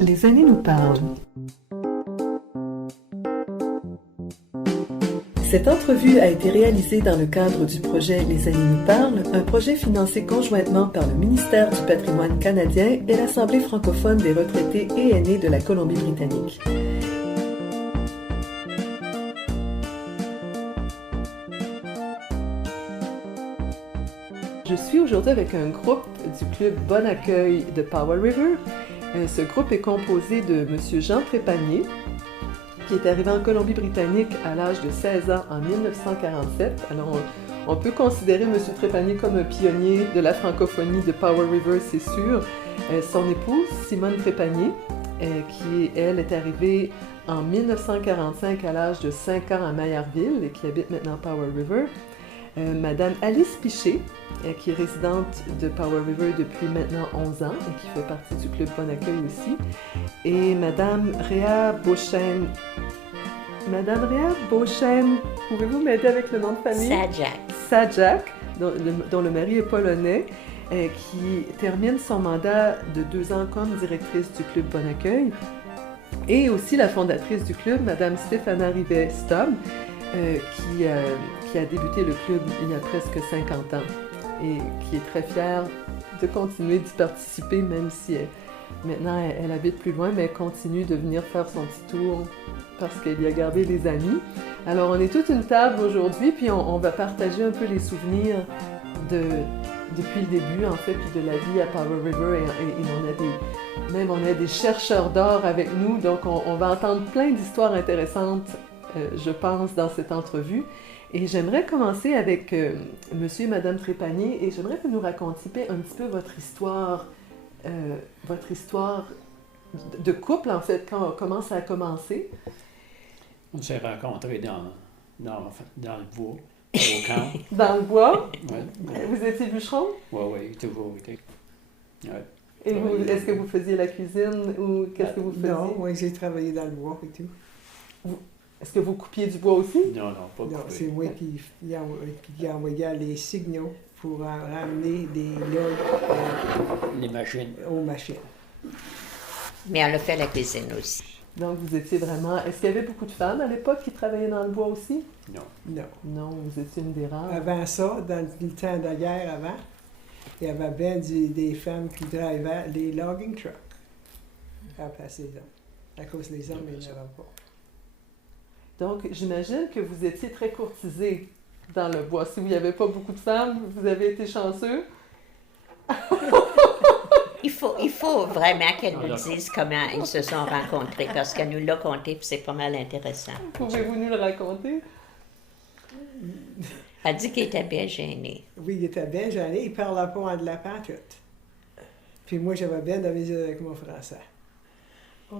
Les années nous parlent. Cette entrevue a été réalisée dans le cadre du projet Les années nous parlent, un projet financé conjointement par le ministère du Patrimoine canadien et l'Assemblée francophone des retraités et aînés de la Colombie-Britannique. Je suis aujourd'hui avec un groupe du club Bon Accueil de Powell River. Ce groupe est composé de M. Jean Trépanier, qui est arrivé en Colombie-Britannique à l'âge de 16 ans en 1947. Alors, on peut considérer M. Trépanier comme un pionnier de la francophonie de Powell River, c'est sûr. Son épouse, Simone Trépanier, qui, elle, est arrivée en 1945 à l'âge de 5 ans à Maillardville et qui habite maintenant Powell River. Madame Alice Piché, qui est résidente de Powell River depuis maintenant 11 ans et qui fait partie du club Bon Accueil aussi. Et Madame Réa Beauchesne. Madame Réa Beauchesne, pouvez-vous m'aider avec le nom de famille? Sadjak, dont le mari est polonais, qui termine son mandat de 2 ans comme directrice du club Bon Accueil. Et aussi la fondatrice du club, Madame Stéphana Rivet-Stubb, qui a débuté le club il y a presque 50 ans et qui est très fière de continuer d'y participer, même si maintenant elle habite plus loin, mais elle continue de venir faire son petit tour parce qu'elle y a gardé des amis. Alors on est toute une table aujourd'hui, puis on va partager un peu les souvenirs depuis le début en fait, puis de la vie à Powell River et on a des chercheurs d'or avec nous, donc on va entendre plein d'histoires intéressantes je pense, dans cette entrevue. Et j'aimerais commencer avec Monsieur et Madame Trépanier et j'aimerais que vous nous racontiez un petit peu votre histoire de couple, en fait, comment ça a commencé. On s'est rencontrés dans le bois, au camp. Dans le bois? Oui. Vous étiez bûcheron? Oui, toujours été. Ouais. Et vous, est-ce que vous faisiez la cuisine ou qu'est-ce que vous faisiez? Non, moi j'ai travaillé dans le bois et tout. Est-ce que vous coupiez du bois aussi? Non, pas Non, coupé. c'est moi qui envoyais les signaux pour ramener des logs Les machines. aux machines. Mais on a fait la cuisine aussi. Donc vous étiez vraiment... Est-ce qu'il y avait beaucoup de femmes à l'époque qui travaillaient dans le bois aussi? Non. Non. Non, vous étiez une des rares. Avant ça, dans le temps de la guerre avant, il y avait bien des femmes qui drivaient les logging trucks à la place des hommes. À cause des hommes, ils n'avaient pas. Donc, j'imagine que vous étiez très courtisés dans le bois. Si vous n'y avait pas beaucoup de femmes, vous avez été chanceux. Il faut vraiment qu'elle nous dise comment ils se sont rencontrés, parce qu'elle nous l'a conté, puis c'est pas mal intéressant. Pouvez-vous nous le raconter? Elle dit qu'il était bien gêné. Oui, il était bien gêné, il ne parlait pas anglais pas tout. Puis moi, j'avais bien de visite avec mon français. Oh,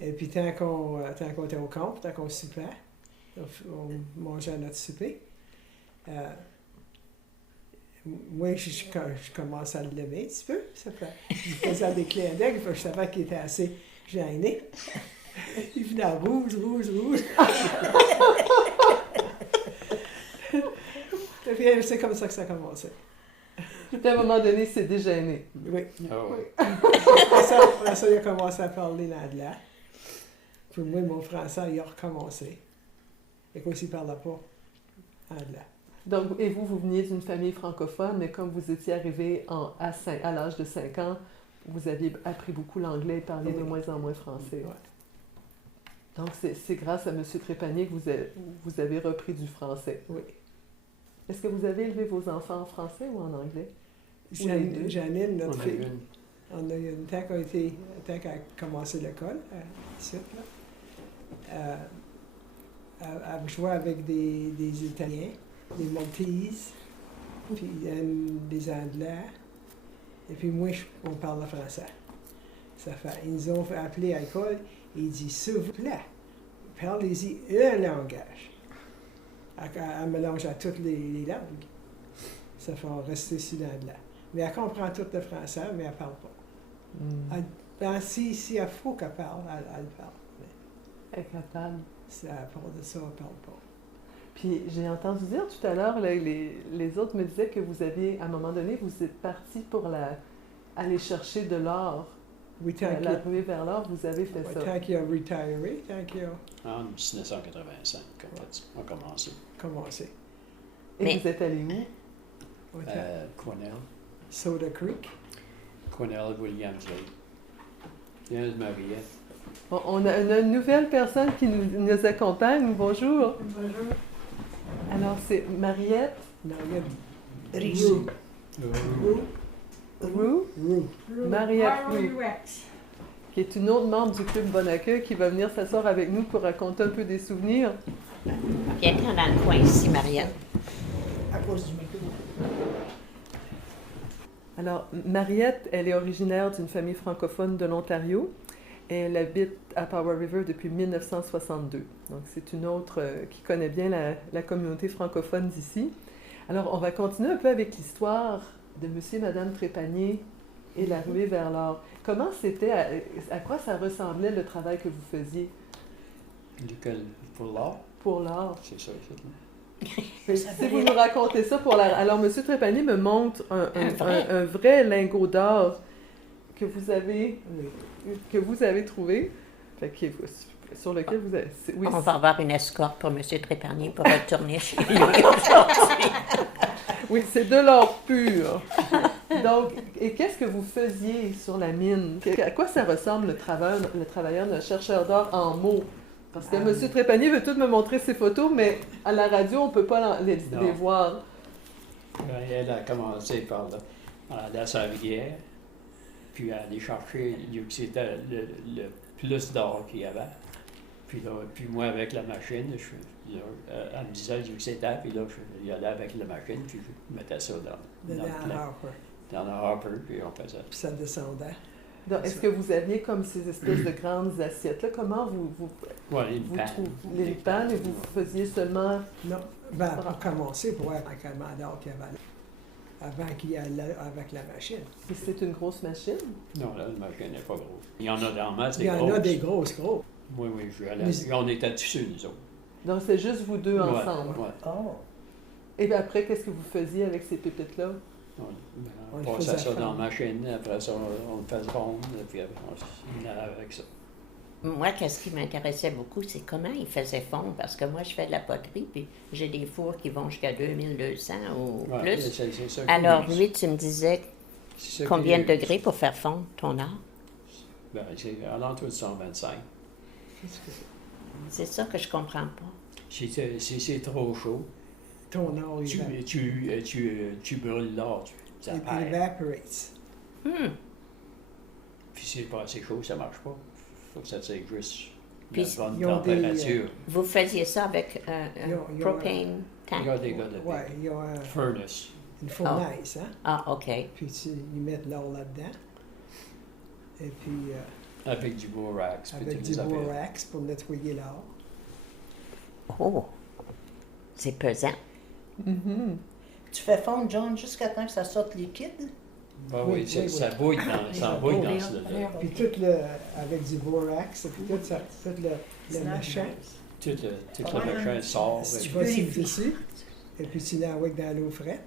Et puis tant qu'on était au camp, tant qu'on soupait, on mangeait notre souper, moi, je commençais à le lever un petit peu. Je faisais des clins d'œil, je savais qu'il était assez gêné. Il venait rouge. Et puis, c'est comme ça que ça a commencé. À un moment donné, c'est dégêné. Oui. Oh, oui. Après ça, il a commencé à parler l'anglais. Puis moi, mon français, il a recommencé. Et quoi, s'il ne parlait pas anglais. Donc, et vous veniez d'une famille francophone, mais comme vous étiez arrivé à l'âge de 5 ans, vous aviez appris beaucoup l'anglais et parliez de moins en moins français. Ouais. Donc, c'est grâce à M. Trépanier que vous avez repris du français. Oui. Est-ce que vous avez élevé vos enfants en français ou en anglais? Janine, notre On a fille, eu une. on a eu une tant qu'elle a commencé l'école, ici, là, elle jouait avec des Italiens, des Maltese, puis des Anglais, et puis moi, on parle le français. Ils nous ont appelé à l'école, et ils disent, s'il vous plaît, parlez-y un langage. Elle mélange à toutes les langues. Ça fait rester sur l'anglais. Mais elle comprend tout le français, mais elle ne parle pas. Si il faut qu'elle parle, elle parle. Elle est capable. À part de ça, elle ne parle pas. Puis j'ai entendu dire tout à l'heure, là, les autres me disaient que vous aviez, à un moment donné, vous êtes parti pour aller chercher de l'or. Oui, tant La ruée vers l'or, vous avez fait ça. tant qu'il a retiré, tant qu'il a En 1985, on a commencé. commencé. Et Mais- vous êtes allé où? Autant- Cornell. Soda Creek. Cornell, Williams Lake. Il y a Mariette. On a une nouvelle personne qui nous accompagne. Bonjour. Bonjour. Alors, c'est Mariette Non, il y a Riche. Roux. Roux, Roux. Mariette Roux, qui est une autre membre du Club Bon Accueil qui va venir s'asseoir avec nous pour raconter un peu des souvenirs. Viens-t'en dans le coin ici, Mariette. À cause du micro. Alors, Mariette, elle est originaire d'une famille francophone de l'Ontario. Elle habite à Powell River depuis 1962. Donc, c'est une autre qui connaît bien la communauté francophone d'ici. Alors, on va continuer un peu avec l'histoire de Monsieur et Madame Trépanier et la ruée vers l'or. Comment c'était, à quoi ça ressemblait le travail que vous faisiez Lequel? Pour l'art? pour l'or? C'est ça, c'est ça. Si vous nous racontez ça pour la... Alors, Monsieur Trépanier me montre un vrai lingot d'or que vous avez trouvé, fait que, sur lequel vous avez... Oui, On va avoir une escorte pour M. Trépanier pour retourner chez lui aujourd'hui. oui, c'est de l'or pur. Donc, et qu'est-ce que vous faisiez sur la mine? À quoi ça ressemble le travailleur, le chercheur d'or en mots? Parce que M. Trépanier veut tout me montrer ses photos, mais à la radio, on ne peut pas les Non. voir. Elle a commencé par aller à sa rivière, puis à aller chercher c'était le plus d'or qu'il y avait. Puis moi, avec la machine, elle me disait où c'était, puis là, j'y allais avec la machine, puis je mettais ça dans le Harper. dans le hopper, puis on faisait. Puis ça descendait. Donc, est-ce que vous aviez comme ces espèces de grandes assiettes-là? Comment vous Ouais, une vous panne. trouvez les pannes et vous faisiez seulement... Non, ben, pour commencer, pour voir comment d'or qu'il y avait avant qu'il y allait avec la machine. Et c'est une grosse machine? Non, là, la machine n'est pas grosse. Il y en a dans masse, Il des y en grosses. a des grosses. Oui, Mais- on était dessus, nous autres. Donc, c'est juste vous deux Ouais, ensemble. ouais. Oh. Et puis après, qu'est-ce que vous faisiez avec ces pépites-là? On On le passait faisait ça dans fondre. la machine, après ça, on le faisait fondre, puis après, on s'en allait avec ça. Moi, qu'est-ce qui m'intéressait beaucoup, c'est comment il faisait fondre. Parce que moi, je fais de la poterie, puis j'ai des fours qui vont jusqu'à 2200 ou Ouais, plus. c'est ça qui- Alors, lui, tu me disais c'est ça combien de qui- degrés pour faire fondre ton art? Ben, c'est à l'entour de 125. C'est ça que je comprends pas. Si c'est trop chaud, Ton or, il tu brûles l'or, ça il perd. evaporates. Hmm. Puis si c'est pas assez chaud, ça marche pas. Faut que ça tire juste Puis la bonne ils ont des, température. Vous faisiez ça avec un Ils ont- propane Il tank? y a des gars de Ouais, il y a furnace. une fournaise, hein? Ah, OK. Puis ils mettent l'or là-dedans. Et puis Avec du borax. puis avec toutes du les affaires. borax pour nettoyer l'or. Oh! C'est pesant. Mhm. Tu fais fondre, John, jusqu'à temps que ça sorte liquide. Ben Oui, oui, ça, oui, ça oui. bouille dans, ça bouille dans ce là. Puis tout le, avec du borax, puis tout, ça, tout le machin. Tout le machin sort. Tu et- vas sur le purifies. dessus, et puis tu l'envoies dans l'eau frette.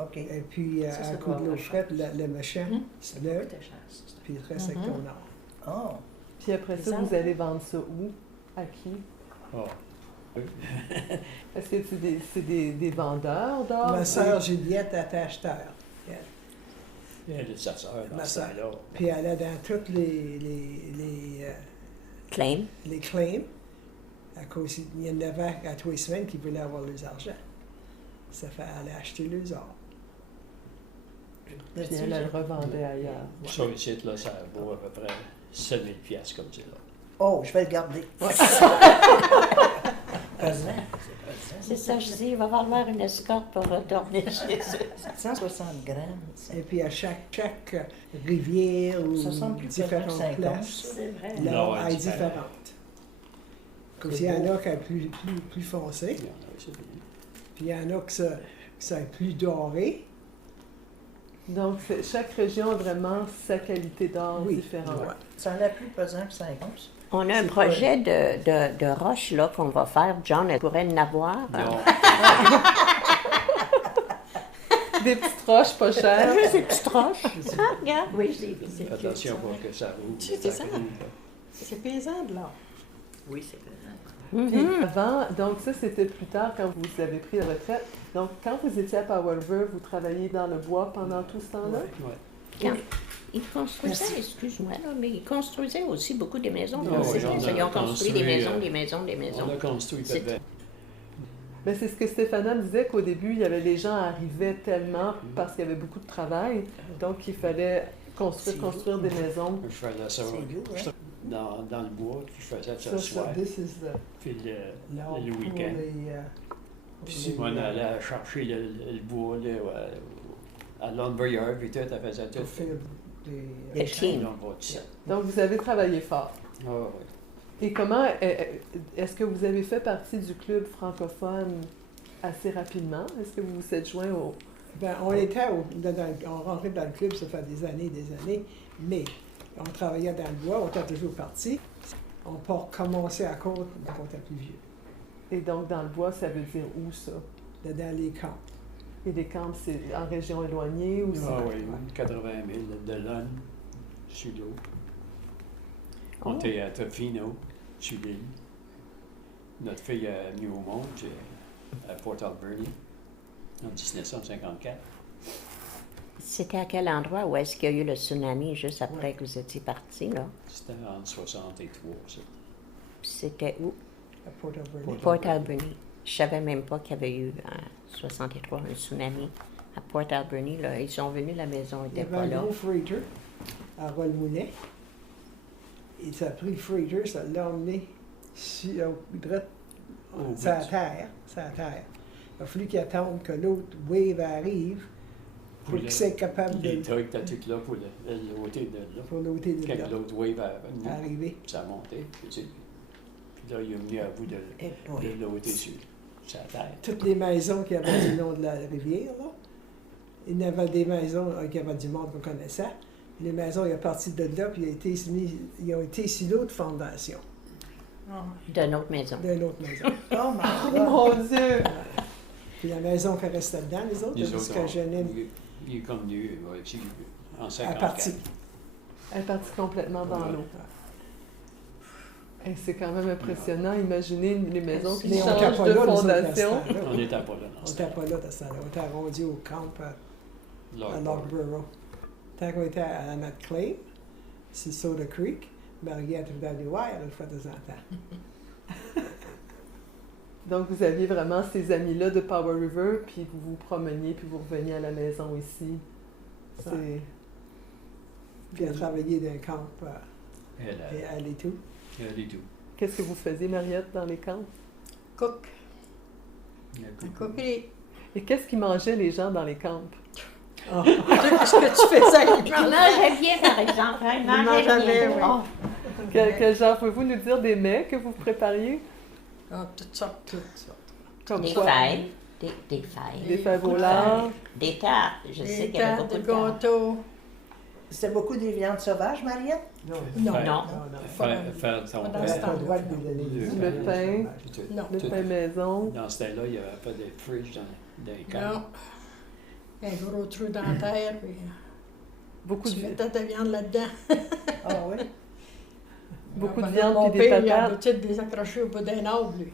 OK. Et puis, Ça, ça à doit coup de l'eau avoir frette, le machin se lève, Coûtait cher, ça. puis il reste avec ton or. Oh. Puis après ça, vous allez vendre ça où? À qui? Oh. Est-ce que c'est des vendeurs d'or? Ma sœur Juliette est acheteur. Elle est sa sœur dans Ma ce sœur. temps-là. Puis elle est dans toutes Claim. les claims. À cause, il y en avait à tous les semaines qui voulaient avoir les argent. Ça fait aller acheter les or. Puis elle le revendait ailleurs. Ça ici, là, ça vaut à peu près 7000 piastres comme c'est là. Oh, je vais le garder. Pesant. C'est ça, je dis, il va falloir une escorte pour retourner chez eux. 160 grammes. ça. Et puis à chaque rivière ou Ça semble plus pesant que différentes 50. places, C'est vrai. l'or Non, est ouais, différente. Comme il y en a qui est plus foncé, Il y en a ici. puis il y en a que ça est plus doré. Donc, chaque région a vraiment sa qualité d'or Oui. différente. Ouais. Ça en a plus pesant que 50. On a un projet de roche là, qu'on va faire. John, elle pourrait en avoir. Non, Des petites roches pas chères. Des petites roches. Ah, regarde. Oui, j'ai vu. fais attention pour que ça roule. C'est ça. roule, C'est pesant de l'or. Oui, c'est vrai. Puis avant, donc ça c'était plus tard quand vous avez pris la retraite. Donc quand vous étiez à Powell River, vous travailliez dans le bois pendant tout ce temps-là? Ouais. Quand ils construisaient, excuse-moi, là, mais ils construisaient aussi beaucoup de maisons. Ah oui, Ils ont construit des maisons, euh, des maisons, des maisons. On a construit C'est- peut-être. Mais c'est ce que Stéphana me disait qu'au début, il y avait les gens arrivaient tellement parce qu'il y avait beaucoup de travail, donc il fallait construire des maisons. Je faisais ça C'est lourd, hein? dans le bois, puis je faisais ça le Ça, soir. this is the Puis l'arbre le pour week-end. Puis on allait chercher le bois là, à Lumberyard, puis tout, elle faisait tout. pour faire Le team. Donc, on va tout ça. Donc vous avez travaillé fort. Ah, oui. Et comment, est-ce que vous avez fait partie du club francophone assez rapidement? Est-ce que vous vous êtes joint au... Ben, on était on rentrait dans le club, ça fait des années, mais on travaillait dans le bois, on était toujours partis. On peut recommencer à court quand on était plus vieux, Et donc dans le bois, ça veut dire où ça? dans les camps. Et les camps, c'est en région éloignée ou c'est... Ah oui, 80 000 de l'One, sur l'eau. On Oh. était à Tofino, sur l'île. Notre fille est venue au monde à Port Alberni en 1954. C'était à quel endroit où est-ce qu'il y a eu le tsunami juste après que vous étiez partis, là? C'était en 63, ça. Puis c'était où? À Port Alberni. Port Alberni. Je savais même pas qu'il y avait eu en 63 un tsunami à Port Alberni. Là. Ils sont venus, la maison Il y n'était avait pas un là. gros freighter à Rollmounet. Et ça a pris le freighter, ça l'a emmené sur la terre. Il a fallu qu'il attende que l'autre wave arrive pour Pour qu'il le- soit capable Les de trucs étaient tous là pour l'ôter de là. pour l'ôter de Quand là, l'autre wave est venue, arriver. ça a monté. Puis là, il est venu à bout de l'ôter sur sa terre. Toutes les maisons qui avaient du long de la rivière, là, il y avait des maisons qui avaient du monde qu'on connaissait. Les maisons, il est parti de là, puis ils ont été sur l'autre fondation De notre maison. d'une autre maison. Oh my Oh God! mon Dieu! Puis la maison qui restait dedans, les autres, Les parce autres, que je n'ai il est comme nu, aussi, en à 54. partie. Elle est partie complètement dans Ouais. l'eau. Et c'est quand même impressionnant. Imaginez les maisons qui Mais on n'était changent pas de là, nous autres, à ce fondation. temps-là. On n'était pas là dans On ce n'était temps. pas là à ce temps-là. On était arrondi au camp à Logborough. Tant qu'on était à notre claim, c'est Soda Creek, Mariette dans les wires une fois de temps en temps. Donc vous aviez vraiment ces amis-là de Powell River, puis vous vous promeniez, puis vous reveniez à la maison ici. C'est... Puis elle travaillait dans un camp Elle, et elle et tout. elle est tout. Qu'est-ce que vous faisiez, Mariette, dans les camps? Cook. Elle a Un tout. cookery. Et qu'est-ce qu'ils mangeaient, les gens, dans les camps? Ah, Qu'est-ce que tu faisais? Ils mangeaient bien, par exemple. Hein? Ils mangeaient mangeaient bien. bien, Oh, Quel genre, pouvez-vous nous dire des mets que vous prépariez? Ah, toutes sortes. tout ça. Comme des quoi? fèves. Des fèves. Des fèves au lard. Des tartes. Je sais Des qu'il y avait tartes, beaucoup des de tartes. gâteaux. C'était beaucoup des viandes sauvages, Mariette? Non, Non. Faire- Non. Faire ton Pas On dans n'avait ce pas pain. le droit de lui donner Le des pain. Puis tout. Non. Le Tout. pain maison. Dans ce temps-là, il n'y avait pas de fridge dans les camps. Non. Un gros trou dans la terre, puis Beaucoup de, tu mettais ta viande là-dedans. Ah oui? beaucoup de Mon viande père, puis des il a patates. l'habitude de les accrocher au bout d'un arbre, lui.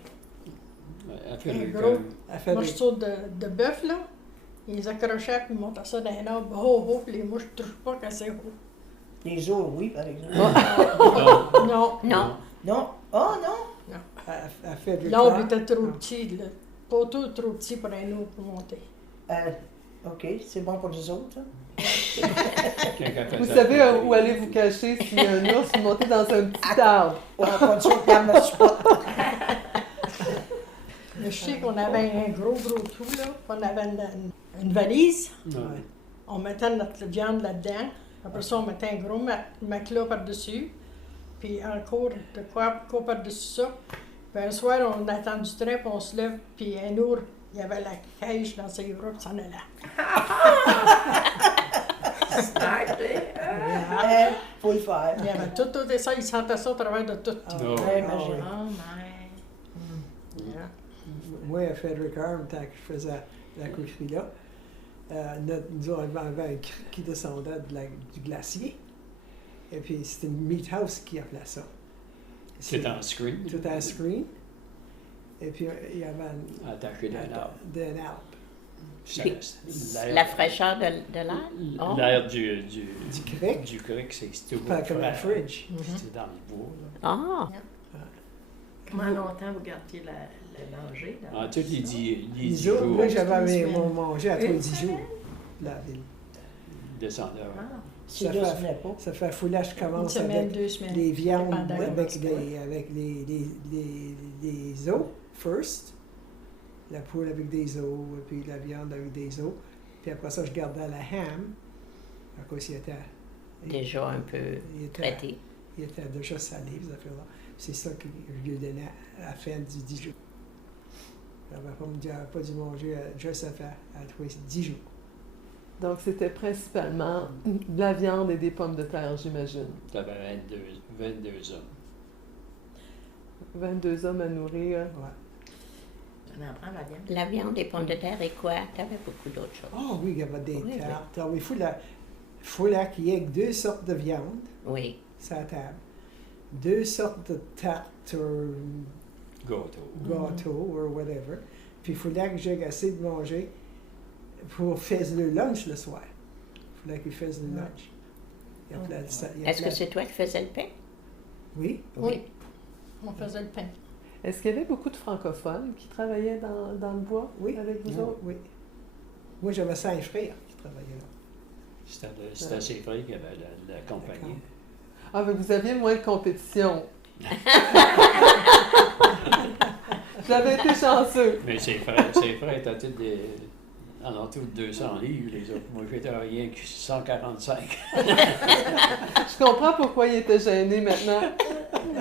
Elle fait Un le gros. camp. Elle fait des... Morceaux de bœuf, là. Ils les accrochaient, puis ils montaient ça dans un arbre haut, puis les mouches ne touchent pas quand c'est haut. Les os, oui, par exemple. Non. Non. Non. Non? Oh non? Elle fait du L'arbre camp. était trop petit, là. Pas tout trop petit pour un eau pour monter. OK, c'est bon pour les autres, ça? Quand elle Vous faisait savez le- où aller vous cacher si un ours vous montez dans un petit arbre. On a pas de soupe dans notre spot. Je sais qu'on avait un gros trou, là. On avait une valise. Non. On mettait notre viande là-dedans. Après ça, on mettait un gros matelas par-dessus. Puis encore de quoi par-dessus ça. Puis un soir, on attend du train, puis on se lève, puis un ours, il y avait la caisse dans ses bras, puis s'en allait. Faut le faire. Il y avait tout ça, il sentait ça au travers de tout. Ah, Oh. ouais, imagine. Oh my. Yeah. Moi, à Frederick Arm, tant que je faisais la coucherie là, nous on avait un cri qui descendait du glacier. Et puis c'était une meat house qui appelait ça. C'est en screen. Tout en screen. Et puis il y avait Attaché d'un arbre. d'un arbre. La fraîcheur de l'air? Oh. L'air du cric. Du cric, c'est toujours Pas comme un frais. fridge. C'est dans le bois. Là. Ah! Comment longtemps vous gardiez la manger? Là? Ah, tous les 10 Les autres, jours, moi, j'avais Une mon semaine. manger à tous Une les 10 jours. semaine? La ville. descendait. Ah. Si Ça là, fait- je venais pas. Ça fait fouler, je Une commence semaine, avec 2 semaines. les viandes dépendant comment avec c'était. les os, first. La poule avec des os, puis la viande avec des os. Puis après ça, je gardais la ham. À cause il était, Déjà un peu il était, traité. il était déjà salé, ces affaires-là. C'est ça que je lui donnais à la fin du 10 jours. J'avais pas dû manger juste à tous les 10 jours. Donc, c'était principalement de la viande et des pommes de terre, j'imagine. Tu avais 22 hommes. 22 hommes à nourrir. Ouais. On en prend la viande. La viande, des pommes de terre et quoi? T'avais beaucoup d'autres choses. Oh oui, il y avait des Oui, tartes. Alors, il faut là qu'il y ait 2 sortes de viande Oui. sur la table. 2 sortes de tartes Gâteau. ou whatever. Puis il fallait que j'aie assez de manger pour faire le lunch le soir. Il fallait qu'il fasse le lunch. Il y a plein de ça- il y a Est-ce que plein- c'est toi qui faisais le pain? Oui. Oui. On faisait le pain. Est-ce qu'il y avait beaucoup de francophones qui travaillaient dans le bois Oui. avec vous Oui. autres? Oui. Moi, j'avais 5 frères qui travaillaient là. C'était ses frères qui avaient la compagnie. Ah, mais vous aviez moins de compétition. J'avais été chanceux. Mais ses frères étaient tous en entour de 200 livres, les autres. Moi, j'étais rien que 145. Je comprends pourquoi il était gêné maintenant.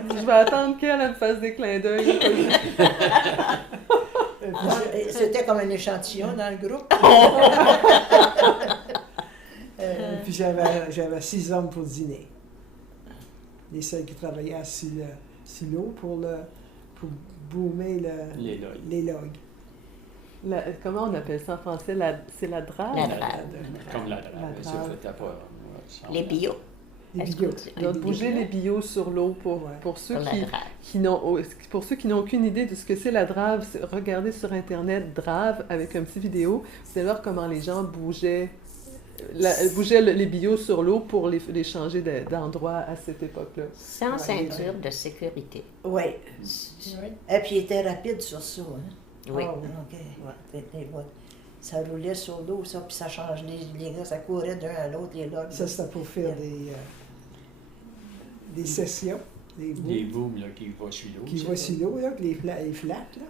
Je vais attendre qu'elle me fasse des clins d'œil. C'était comme un échantillon dans le groupe. Puis j'avais 6 hommes pour dîner. Les seuls qui travaillaient sur l'eau pour boomer Les logs. les logs. Comment on appelle ça en français? C'est la drave? La drave. Comme la La drave. Ça drave. fait pas. Les bio. Les Est-ce bigots. que- Donc, bouger les bio sur l'eau pour Pour ceux la drave. pour ceux qui n'ont aucune idée de ce que c'est la drave. Regardez sur Internet drave avec un petit vidéo. Vous allez voir comment les gens bougeaient les bio sur l'eau pour les changer d'endroit à cette époque-là. Sans Ouais, ceinture de sécurité. Oui. Oui. Et puis il était rapide sur ça. Hein? Oui. Ah, OK. Ouais. Ça roulait sur l'eau, ça, puis ça change les gars, ça courait d'un à l'autre, les logs. Ça, c'était pour faire des sessions, des Les bouts booms là, qui vont sur l'eau. qui c'est vont sur l'eau, là, que les flattes, là.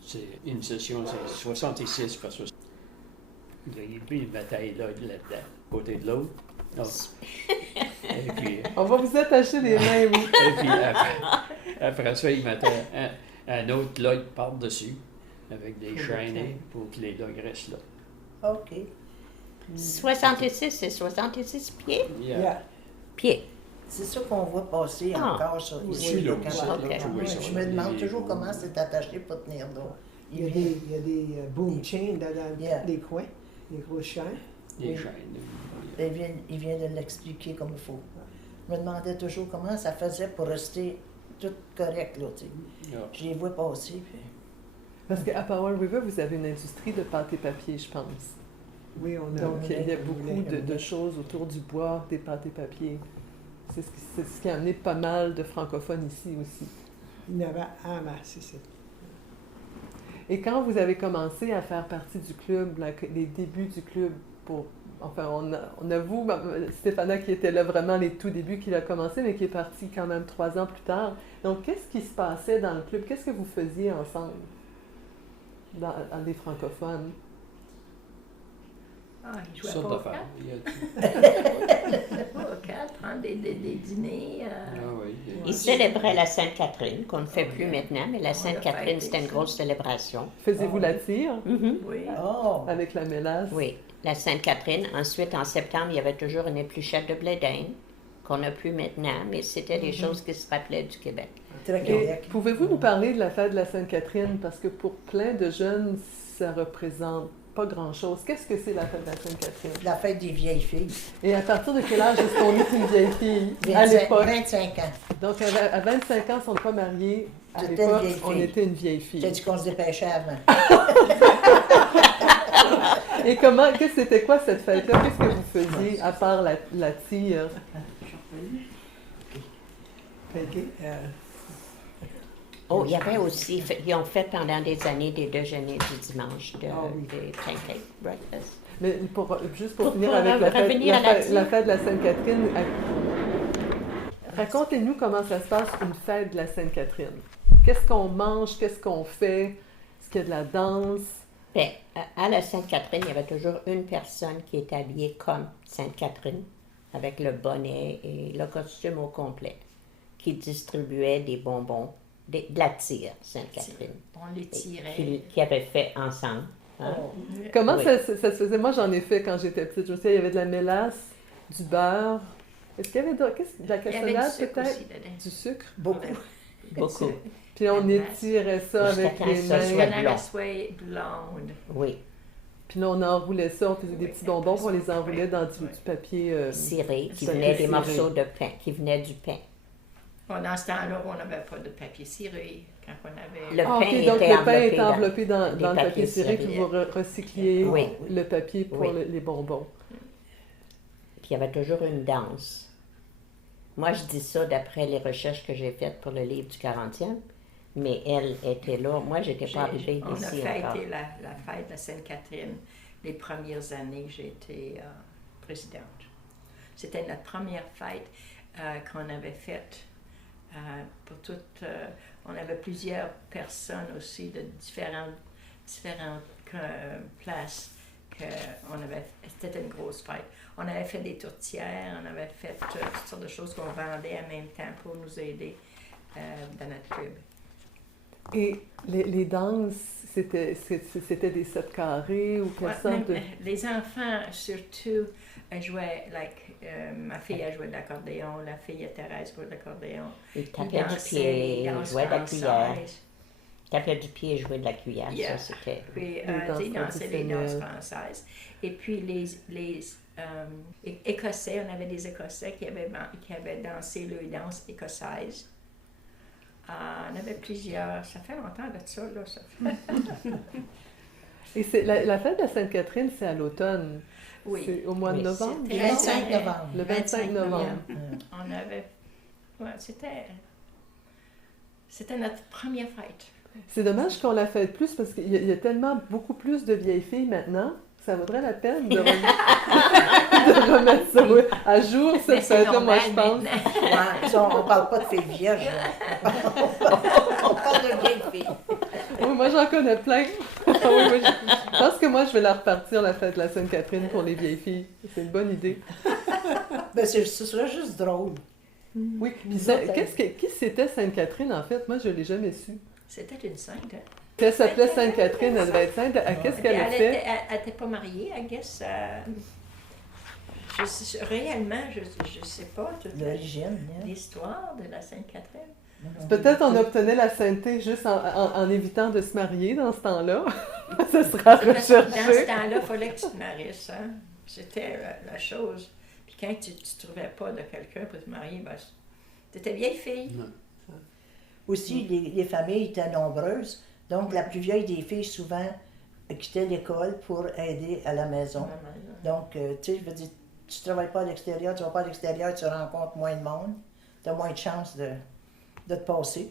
C'est une session, c'est 66 par 60. Il y a une bataille là-dedans, côté de l'autre. Donc, et puis, On va vous attacher les mains, oui. et puis après ça, il mettait un autre log par-dessus avec des chaînes pour que les logs restent là. OK. 66, c'est 66 pieds? Yeah. Pieds. C'est ça qu'on voit passer Ah. encore sur Oui, ici. l'eau, quand ça, on- ok. Ouais, Oui, ça, je me demande les- toujours comment c'est attaché pour tenir d'eau. Il y a des boom chains dans Yeah. les coins, des grosses chaînes. Des Oui. chaînes. Il vient de l'expliquer comme il faut. Je me demandais toujours comment ça faisait pour rester tout correct, là, tu sais. Ah. Je les vois passer, puis... Parce qu'à Powell River, vous avez une industrie de pâte et papier, je pense. Oui, on a. Donc, il y a on beaucoup voulait. de choses autour du bois, des pâtes et papiers. C'est ce qui a amené pas mal de francophones ici aussi. Il y en avait en masse ici. Et quand vous avez commencé à faire partie du club, les débuts du club, on avoue, Stéphana qui était là vraiment les tout débuts qu'il a commencé, mais qui est parti quand même 3 ans plus tard. Donc, qu'est-ce qui se passait dans le club? Qu'est-ce que vous faisiez ensemble dans les francophones? Ah, il Toutes jouait sortes pas au d'affaires. camp. Il y a- local, prendre des dîners. Ah oui. Ils célébraient la Sainte-Catherine, qu'on ne fait plus maintenant, mais la On Sainte-Catherine, l'a c'était une fêté, grosse célébration. Faisiez-vous la tire Mhm. Oui. Oh! avec la mélasse? Oui, la Sainte-Catherine. Ensuite, en septembre, il y avait toujours une épluchette de blé d'Inde, qu'on n'a plus maintenant, mais c'était des choses qui se rappelaient du Québec. Très Et Québec. pouvez-vous nous parler de la fête de la Sainte-Catherine? Parce que pour plein de jeunes, ça représente pas grand-chose. Qu'est-ce que c'est la fête de la Sainte-Catherine? La fête des vieilles filles. Et à partir de quel âge est-ce qu'on est une vieille fille à 25, l'époque? 25 ans. Donc à 25 ans, si on n'est pas marié, à J'étais une l'époque, vieille on fille. était une vieille J'ai fille. dit qu'on se dépêchait avant. Et c'était quoi cette fête-là? Qu'est-ce que vous faisiez à part la tire? OK. Oh, il y avait aussi, ils ont fait pendant des années des déjeuners du dimanche, Ah oui. des pancake breakfast. Mais juste pour finir Pour avec la fête, revenir à la tire. la fête de la Sainte-Catherine, racontez-nous comment ça se passe une fête de la Sainte-Catherine. Qu'est-ce qu'on mange? Qu'est-ce qu'on fait? Est-ce qu'il y a de la danse? Bien, à la Sainte-Catherine, il y avait toujours une personne qui était habillée comme Sainte-Catherine, avec le bonnet et le costume au complet, qui distribuait des bonbons, de la tire Sainte-Catherine, On les tirait. qui avait fait ensemble. Hein? Oh. Comment Oui. ça se faisait? Moi, j'en ai fait quand j'étais petite. Je me souviens, il y avait de la mélasse, du beurre. Est-ce qu'il y avait de la Il y avait cassonade, du sucre peut-être? aussi dedans. Du sucre. Beaucoup. Beaucoup. Puis on La glace. étirait ça Jusqu'à avec temps les que ça mains. soit Parce qu'on blanc. avait soit blonde. Oui, Puis là, on enroulait ça, on faisait des Oui, petits bonbons, puis on les oui. enroulait dans du Oui. papier. ciré, qui Ça venait fait des ciré. morceaux de pain, qui venaient du pain. Bon, dans ce temps-là, on n'avait pas de papier ciré. Quand on avait... Le Ah, pain ok, donc était le pain enveloppé est dans- enveloppé dans des le papier papiers ciré, cirés. puis vous recycliez Oui. le papier pour Oui. les bonbons. Puis il y avait toujours une danse. Moi, je dis ça d'après les recherches que j'ai faites pour le livre du 40e, mais elle était là. Moi, j'étais pas arrivée On a d'ici fêté encore. la fête de la Sainte-Catherine les premières années que j'ai été présidente. C'était notre première fête qu'on avait faite pour toutes. On avait plusieurs personnes aussi de différentes places. C'était une grosse fête. On avait fait des tourtières, on avait fait toutes sortes de choses qu'on vendait en même temps pour nous aider dans notre club. Et les danses, c'était des 7 carrés ou quelle Ouais, sorte de... même, les enfants, surtout, jouaient, ma fille a joué de l'accordéon, la fille à Thérèse jouait de l'accordéon. Ils Ils tapaient du dansaient, pied, ils ils dansaient jouaient de la cuillère. françaises. Tapaient du pied et jouaient de la cuillère, Yeah. ça c'était... Puis, danses ils dansaient les danses traditionnelles. françaises. Et puis, les Écossais, on avait des Écossais qui avaient dansé leur danse écossaise. On avait plusieurs. Ça fait longtemps de ça, là. Ça fait... Et la fête de la Sainte-Catherine, c'est à l'automne. Oui. C'est au mois de Oui, novembre? c'était- non? 25 novembre. Le 25 novembre. On avait... Ouais, c'était notre première fête. C'est dommage qu'on la fête plus parce qu'il y a tellement beaucoup plus de vieilles filles maintenant. Ça vaudrait la peine de remettre ça à jour, Mais cette c'est fête-là, moi, je normal pense. maintenant. Ouais, ça, on parle pas de filles vierges. là. On parle de vieilles filles. Oui, moi, j'en connais plein. Oui, moi, je pense que moi, je vais la repartir, la fête de la Sainte-Catherine, pour les vieilles filles. C'est une bonne idée. Ben, ce serait juste drôle. Oui, puis Ça, qui c'était Sainte-Catherine, en fait? Moi, je ne l'ai jamais su. C'était une sainte, hein? Elle s'appelait Sainte-Catherine, elle devait être sainte. Qu'est-ce qu'elle a fait? Elle n'était pas mariée, I guess. Réellement, je ne sais pas toute L'origine. hein. l'histoire de la Sainte-Catherine. Peut-être on obtenait la sainteté juste en évitant de se marier dans ce temps-là. Ça sera Dans ce recherché. temps-là, il fallait que tu te maries, hein? C'était la chose. Puis quand tu ne trouvais pas de quelqu'un pour te marier, ben, tu étais vieille fille. Aussi, les familles étaient nombreuses. Donc, la plus vieille des filles, souvent, quittait l'école pour aider à la maison. Donc, tu sais, je veux dire, tu ne travailles pas à l'extérieur, tu ne vas pas à l'extérieur, tu rencontres moins de monde, tu as moins de chances de te passer.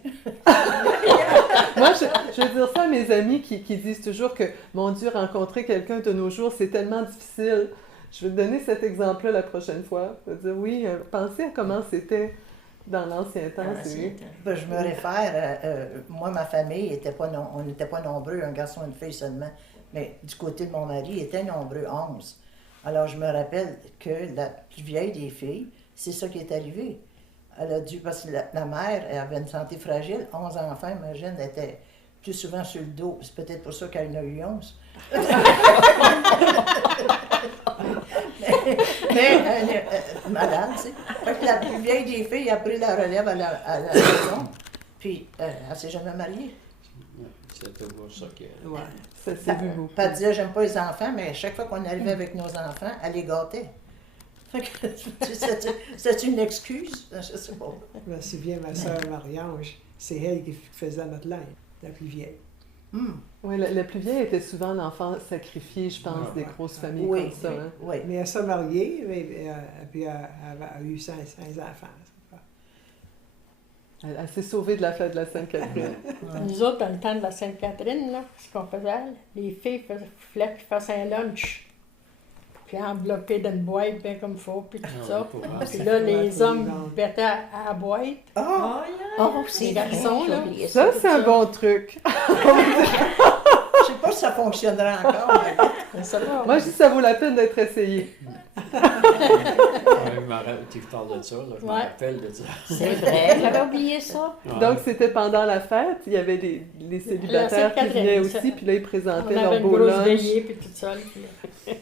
Moi, je veux dire ça à mes amis qui disent toujours que, mon Dieu, rencontrer quelqu'un de nos jours, c'est tellement difficile. Je vais te donner cet exemple-là la prochaine fois. Je veux dire, oui, pensez à comment c'était dans l'ancien temps. Ben, je me réfère, moi, ma famille, on n'était pas nombreux, un garçon et une fille seulement, mais du côté de mon mari, ils étaient nombreux, 11. Alors, je me rappelle que la plus vieille des filles, c'est ça qui est arrivé. Elle a dû, parce que la mère, elle avait une santé fragile, 11 enfants, imagine, elle était plus souvent sur le dos. C'est peut-être pour ça qu'elle en a eu 11. mais elle est malade, tu sais. Fait que la plus vieille des filles a pris la relève à la maison, puis elle s'est jamais mariée. C'est toujours ça qui est. Ouais, ça s'est vu beaucoup. Elle disait, j'aime pas les enfants, mais chaque fois qu'on arrivait avec nos enfants, elle les gâtait. Fait que c'est une excuse? Je sais pas. Je me souviens, ma sœur Marie-Ange, c'est elle qui faisait notre linge, la plus vieille. Oui, la plus vieille était souvent l'enfant sacrifié, je pense, des grosses familles Oui, comme ça. Hein? oui. Mais elle s'est mariée, puis elle a eu 5 enfants. Elle s'est sauvée de la fête de la Sainte-Catherine. Nous autres, dans le temps de la Sainte-Catherine, là, ce qu'on faisait, les filles voulaient qu'ils fassent un lunch. Puis enveloppé dans une boîte bien comme il faut, puis tout ça. Puis là, les hommes mettaient à la boîte. Oh! Oh, c'est Les garçons, vrai, là. j'ai oublié Ça, c'est un bon truc. Je sais pas si ça fonctionnerait encore, mais... Ça va. Moi, je dis que ça vaut la peine d'être essayé. Tu parles de ça, là, je me Ouais. rappelle de ça. C'est vrai, j'avais oublié ça. Ouais. Donc, c'était pendant la fête. Il y avait les célibataires qui Sainte-Catherine, venaient ça. aussi, puis là, ils On présentaient avait leur une beau grosse lunch. veillée, puis tout ça. Puis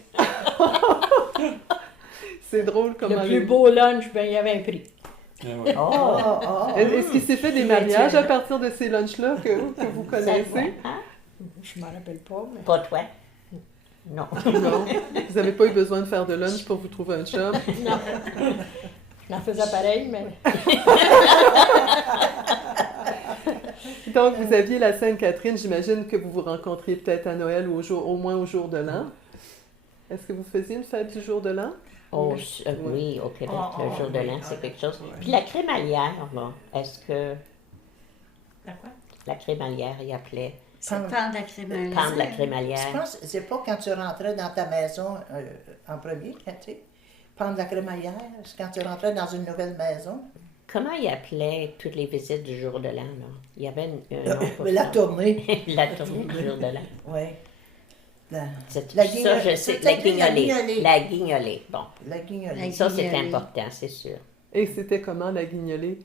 C'est drôle comment... le plus beau lunch, ben il y avait un prix. Ouais. Oh! Est-ce qu'il s'est fait des mariages à partir de ces lunchs-là que vous Ça, connaissez? ouais, hein? Je m'en rappelle pas, mais... Pas toi. Non. Non. Vous n'avez pas eu besoin de faire de lunch pour vous trouver un chum? Non. J'en faisais pareil, mais... Donc, vous aviez la Sainte-Catherine. J'imagine que vous vous rencontriez peut-être à Noël ou au moins au jour de l'an. Est-ce que vous faisiez une fête du jour de l'an? Oh, oui, au Québec, le jour de l'an, c'est quelque chose. Puis la crémaillère, là, est-ce que La quoi? la crémaillère, il appelait C'est pendre la crémaillère. pendre la Je crémaillère? pense que c'est pas quand tu rentrais dans ta maison en premier, tu sais. Prendre la crémaillère, c'est quand tu rentrais dans une nouvelle maison. Comment il appelait toutes les visites du jour de l'an, là? Il y avait un nom pour La ça. tournée. La tournée du jour de l'an. Oui. C'est La ça, guignolée. je sais. C'était La guignolée. guignolée. La guignolée. Bon, La guignolée. ça, c'est guignolée. important, c'est sûr. Et c'était comment, la guignolée?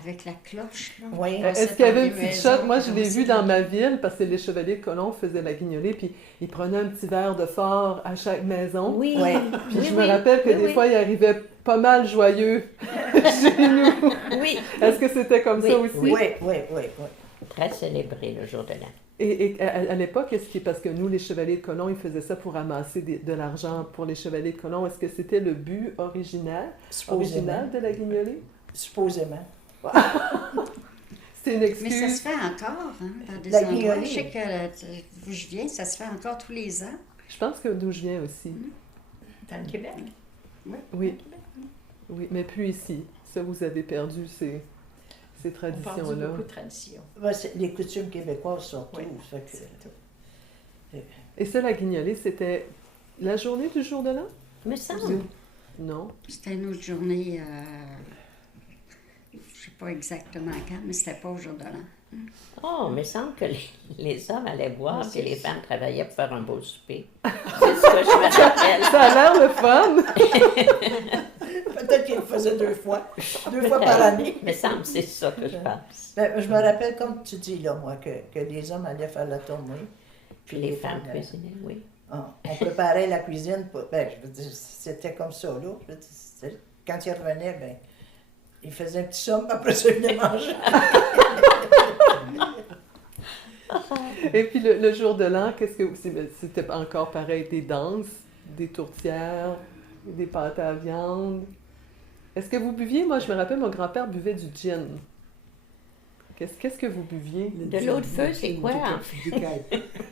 Avec la cloche, là. Oui. Est-ce qu'il y avait une petite shot? Moi, je l'ai vu dans ma ville, parce que les chevaliers de colon faisaient la guignolée, puis ils prenaient un petit verre de fort à chaque maison. Oui. Oui. Puis Oui, je me oui. rappelle que Oui, des oui. fois, ils arrivaient pas mal joyeux chez nous. Oui. Est-ce que c'était comme ça aussi? Oui, oui, oui, oui. Très célébré, le jour de l'an. Et à l'époque, est-ce que, parce que nous, les chevaliers de colon, ils faisaient ça pour amasser de l'argent pour les chevaliers de colon, est-ce que c'était le but original de la guignolée? Supposément. C'est une Mais excuse. ça se fait encore, hein, dans des La endroits. guignolée. Je sais que d'où je viens, ça se fait encore tous les ans. Je pense que d'où je viens aussi. Dans le Québec. Oui. Oui, mais plus ici. Ça, vous avez perdu ces On parle traditions-là. beaucoup de traditions. Ben, c'est les coutumes québécoises surtout. Oui, fait que- c'est tout. Et ça, la guignolée, c'était la journée du jour de l'an? Me semble. Non. C'était une autre journée, je ne sais pas exactement quand, mais c'était pas au jour de l'an. Oh, me semble que les hommes allaient boire et les femmes travaillaient pour faire un beau souper. C'est ce que je me rappelle. Ça a l'air le fun! Peut-être qu'ils le faisaient 2 fois. 2 fois par année. Me semble que c'est ça que je pense. Ben, je me rappelle, comme tu dis là, moi, que les hommes allaient faire la tournée. Puis les femmes cuisinaient, oui. On préparait la cuisine. Je veux dire, c'était comme ça, là. Je veux dire, quand ils revenaient, ben, ils faisaient un petit somme, après ça, ils venaient manger. Et puis le jour de l'an, qu'est-ce que c'était encore pareil, des danses, des tourtières, des pâtes à viande. Est-ce que vous buviez? Moi, je me rappelle, mon grand-père buvait du gin. Qu'est-ce que vous buviez? De l'eau de feu, c'est quoi, hein? Du caille.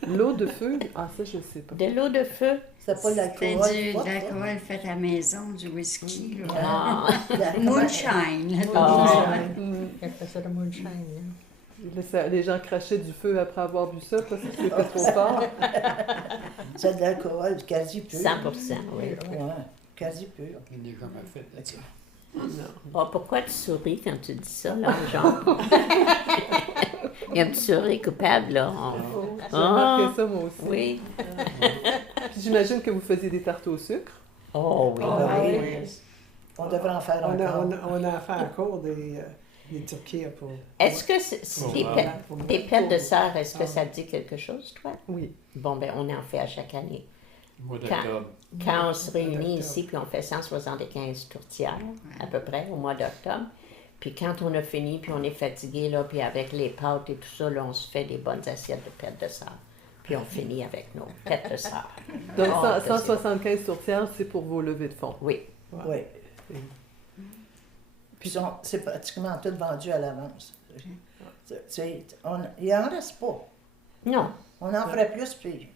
L'eau de feu? Ah, ça, je sais pas. De l'eau de feu. C'était pas de C'était l'alcool. de forte, l'alcool fait à la maison, du whisky. Là. Ah. hein. Moonshine. Ah. Hmm. Elle faisait le moonshine. hein. Les gens crachaient du feu après avoir bu ça parce que c'était trop fort. C'est de l'alcool, quasi pur. 100%, oui. Ouais, quasi pur. Il n'est jamais fait de ça. Oh, pourquoi tu souris quand tu dis ça, là, Jean? Il y a un petit sourire coupable, là. J'ai remarqué ça, moi aussi. Oui. Puis j'imagine que vous faisiez des tartes au sucre. Oh oui. Ah, oui. On devrait en faire On a, encore. on a fait encore des turquets pour... Est-ce que Pour des, moi. des pelles de sœur, est-ce que ça te dit quelque chose, toi? Oui. Bon, ben, on en fait à chaque année. Mois d'octobre. Quand on se réunit d'octobre. ici, puis on fait 175 tourtières, à peu près, au mois d'octobre. Puis quand on a fini, puis on est fatigué, là, puis avec les pâtes et tout ça, là, on se fait des bonnes assiettes de pelles de sœur. Puis on finit avec nos pelles de sœur. Donc, Oh, que 175 tourtières, c'est pour vos levées de fonds. Oui. Oui. Puis c'est pratiquement tout vendu à l'avance. Il n'en reste pas. Non. On en ferait plus, puis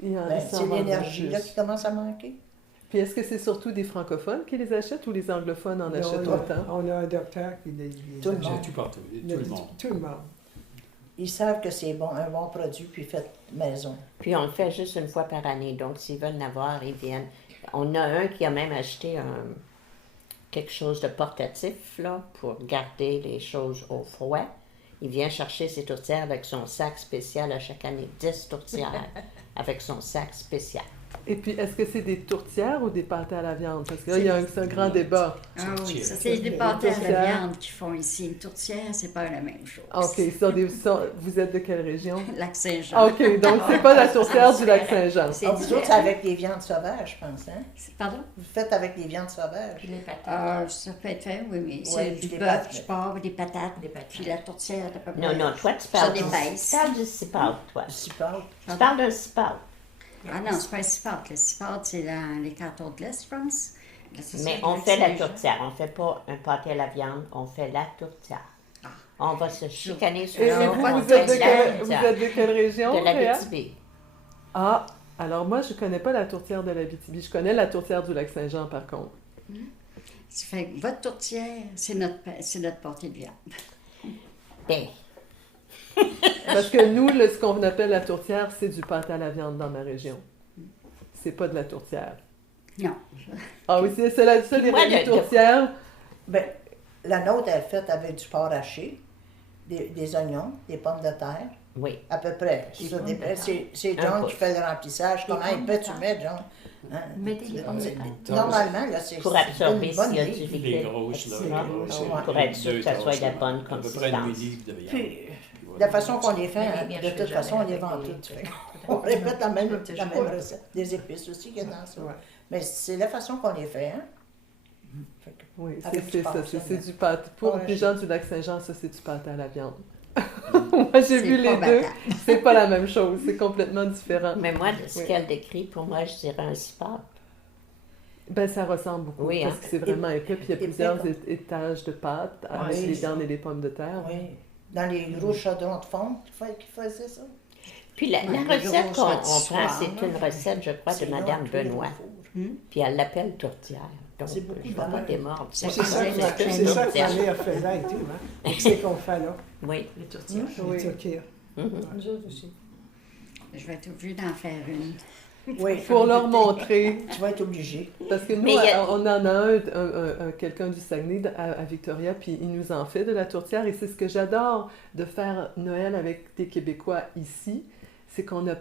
ben, s'en c'est vendent l'énergie plus. là, qui commence à manquer. Puis est-ce que c'est surtout des francophones qui les achètent ou les anglophones en achètent on, autant? on a un docteur qui les Tout le achète. monde. Tout partout, tout le monde. Tout le monde. Ils savent que c'est bon, un bon produit, puis fait maison. Puis on le fait juste une fois par année. Donc, s'ils veulent en avoir, ils viennent. On a un qui a même acheté quelque chose de portatif, là, pour garder les choses au froid. Il vient chercher ses tourtières avec son sac spécial à chaque année. 10 tourtières avec son sac spécial. Et puis, est-ce que c'est des tourtières ou des pâtés à la viande? Parce que là, il y a un grand débat. Ah oui, Tourtière. ça, c'est des pâtés à la Tourtière. viande qu'ils font ici. Une tourtière, c'est pas la même chose. Ah, OK. Vous êtes de quelle région? Lac-Saint-Jean. Ah, OK. Donc, c'est pas la tourtière du Lac-Saint-Jean. C'est Ah, vous autres, c'est avec des viandes sauvages, je pense, hein? Pardon? Vous faites avec des viandes sauvages. Puis les patates. Ça peut être fait, oui, mais c'est Ouais, du des bœuf, pâtes. du porc, des patates. Des patates. Puis la tourtière, à peu près. Non, non, toi, tu Ça parles débaisse. tu parles du cipote, toi. Si pas. Tu parles d'un cipote. Ah non, c'est pas un cipote. Le cipote, c'est dans les cantons de l'Est, je pense. Là, c'est Mais ça, on fait la Lac-Saint-Jean. tourtière. On fait pas un pâté à la viande, on fait la tourtière. On va se chicaner sur Et le vous, nom. vous êtes de quelle région? De la Réa? BTB. Ah, alors moi, je connais pas la tourtière de la BTB. Je connais la tourtière du Lac-Saint-Jean, par contre. Ça fait que votre tourtière, c'est notre pâté de viande. Ben, Parce que nous, ce qu'on appelle la tourtière, c'est du pâté à la viande dans ma région. C'est pas de la tourtière. Non. Ah oui, c'est la seule Puis moi, les le- tourtières. Ben, la nôtre est faite avec du porc haché, des oignons, des pommes de terre, oui. à peu près. Des Ça pommes dépend. de terre. C'est Un John pouce. qui fait le remplissage. Des Comment pommes de épais tu terre. mets, John? Hein? Mettez des pommes de terre. Normalement, là, c'est Pour c'est absorber une bonne s'il y a livre. du Les liquide. grosses, là. Ah, les grosses, ouais. Pour être sûr que ça deux soit de la grosses, bonne à peu près consistance. 8 livres de viande. Puis, Puis la voilà. façon qu'on les fait, Mais hein, bien, de je toute fais façon, on jamais les avec vend des- toutes. Fait On répète la même Ouais. recette. Des épices aussi qu'il y a dans ça. Ouais. Mais c'est la façon qu'on les fait, hein? Fait que- Oui, Avec c'est du ça. porc, C'est ça, du pâté. Pour Ouais, les je- gens du Lac-Saint-Jean, ça, c'est du pâté à la viande. Moi, j'ai C'est vu les pas deux. battant. C'est pas la même chose. C'est complètement différent. Mais moi, ce Oui. qu'elle décrit, pour moi, je dirais un cipote. Ben, ça ressemble beaucoup. Oui, parce hein. que c'est vraiment épais. Puis il y a Épais, plusieurs quoi. étages de pâte avec Oui, les ça. viandes et les pommes de terre. Oui. Dans les gros chaudrons de fond qui faisaient ça. Puis la Ouais, la le recette gros qu'on soit on du prend, soir, c'est une recette, je crois, de C'est long, Madame cuire au Benoît. four. Puis elle l'appelle tourtière. Donc, C'est beaucoup je ne vais de pas travail. démordre. C'est C'est ça Ouais, que c'est c'est ça que tourtière. ma mère faisait et tout, hein. C'est ce qu'on fait là, Oui. Les tourtières. Oui. les turquets. Mhm. Nous autres aussi. Je vais être obligée d'en faire une. Oui. Pour leur montrer. Tu vas être obligé. Parce que nous, Mais il y a- on en a quelqu'un du Saguenay à Victoria, puis il nous en fait de la tourtière. Et c'est ce que j'adore de faire Noël avec des Québécois ici, c'est qu'on a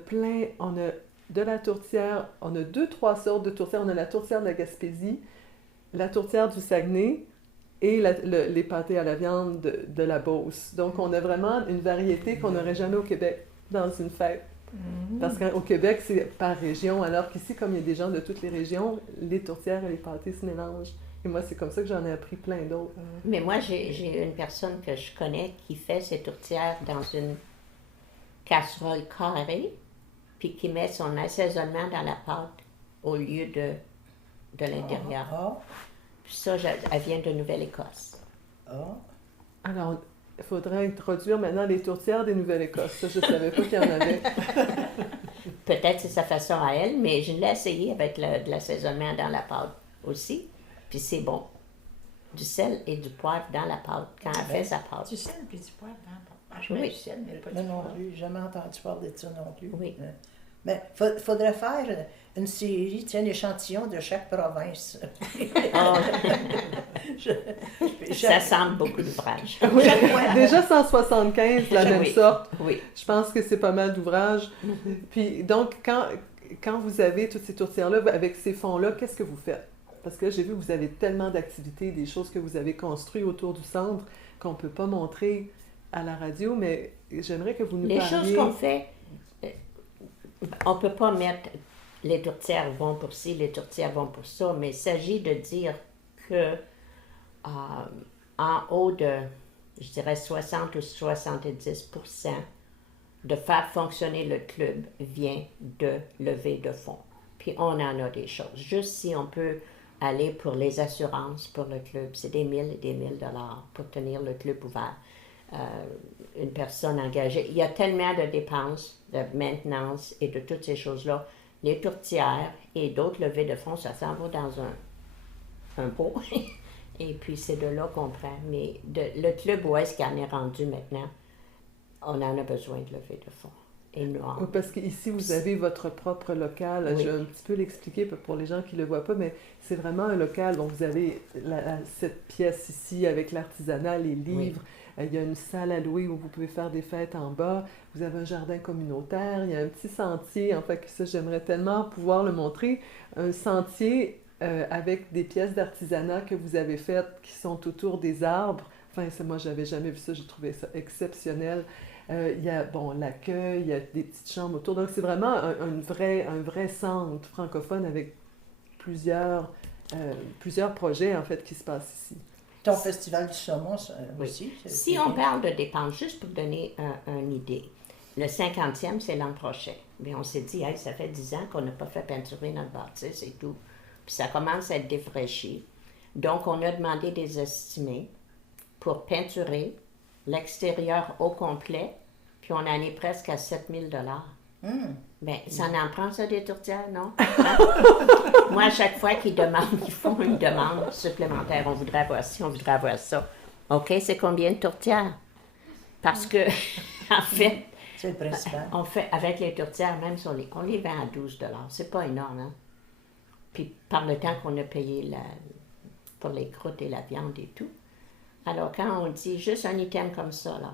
on a de la tourtière, on a 2-3 sortes de tourtière. On a la tourtière de la Gaspésie, la tourtière du Saguenay et les pâtés à la viande de la Beauce. Donc, on a vraiment une variété qu'on n'aurait jamais au Québec dans une fête. Parce qu'au Québec, c'est par région, alors qu'ici, comme il y a des gens de toutes les régions, les tourtières et les pâtés se mélangent. Et moi, c'est comme ça que j'en ai appris plein d'autres. Mais moi, j'ai une personne que je connais qui fait ses tourtières dans une casserole carrée, puis qui met son assaisonnement dans la pâte au lieu de l'intérieur. Ah, Puis ça, elle vient de Nouvelle-Écosse. ah. Alors, il faudrait introduire maintenant les tourtières des Nouvelle-Écosse. Ça, je ne savais pas qu'il y en avait. Peut-être c'est sa façon à elle, mais je l'ai essayé avec de l'assaisonnement dans la pâte aussi. Puis c'est bon. Du sel et du poivre dans la pâte, quand elle fait sa pâte. Du sel puis du poivre dans la pâte. Ah, je mets Oui. du sel, mais pas Moi du non poivre. plus, jamais entendu parler de ça non plus. Oui. Mais faudrait faire une série, tiens, l'échantillon de chaque province. Ah, ça Chaque- semble beaucoup d'ouvrage. Oui. Déjà 175, la même Oui. sorte. Oui. Je pense que c'est pas mal d'ouvrages. Puis, donc, quand vous avez toutes ces tourtières-là, avec ces fonds-là, qu'est-ce que vous faites? Parce que j'ai vu que vous avez tellement d'activités, des choses que vous avez construites autour du centre qu'on ne peut pas montrer à la radio, mais j'aimerais que vous nous Les parliez... choses qu'on fait, on ne peut pas mettre les tourtières vont pour ci, les tourtières vont pour ça, mais il s'agit de dire que en haut de, je dirais, 60 ou 70% de faire fonctionner le club vient de levée de fonds. Puis on en a des choses. Juste si on peut aller pour les assurances pour le club, c'est des 1000 et des 1000 dollars pour tenir le club ouvert. Une personne engagée. Il y a tellement de dépenses, de maintenance et de toutes ces choses-là. Les tourtières et d'autres levées de fonds, ça s'en va dans un pot. Et puis c'est de là qu'on prend. Mais le club où est-ce qu'il en est rendu maintenant, on en a besoin de levée de fonds. Énorme. Oui, parce qu'ici, vous avez votre propre local. Oui. Je vais un petit peu l'expliquer pour les gens qui ne le voient pas, mais c'est vraiment un local. Donc, vous avez cette pièce ici avec l'artisanat, les livres. Il y a une salle à louer où vous pouvez faire des fêtes en bas. Vous avez un jardin communautaire. Il y a un petit sentier. En fait, ça, j'aimerais tellement pouvoir le montrer. Un sentier avec des pièces d'artisanat que vous avez faites qui sont autour des arbres. Enfin, moi, je n'avais jamais vu ça. J'ai trouvé ça exceptionnel. Il y a, l'accueil, il y a des petites chambres autour. Donc, c'est vraiment un vrai centre francophone avec plusieurs projets, en fait, qui se passent ici. Ton festival du saumon aussi. Si on parle de dépenses, juste pour donner une idée, le 50e, c'est l'an prochain. Mais on s'est dit, hey, ça fait 10 ans qu'on n'a pas fait peinturer notre bâtisse et tout. Puis ça commence à être défraîchi. Donc, on a demandé des estimés pour peinturer l'extérieur au complet, puis on en est presque à 7 000 $. Bien, ça en prend, ça, des tourtières, non? Hein? Moi, à chaque fois qu'ils font une demande supplémentaire, on voudrait avoir ci, on voudrait avoir ça. OK, c'est combien de tourtières? Parce que, en fait, c'est le principal. On fait, avec les tourtières, même si on les vend à 12 $. C'est pas énorme, hein? Puis, par le temps qu'on a payé pour les croûtes et la viande et tout. Alors, quand on dit juste un item comme ça, là,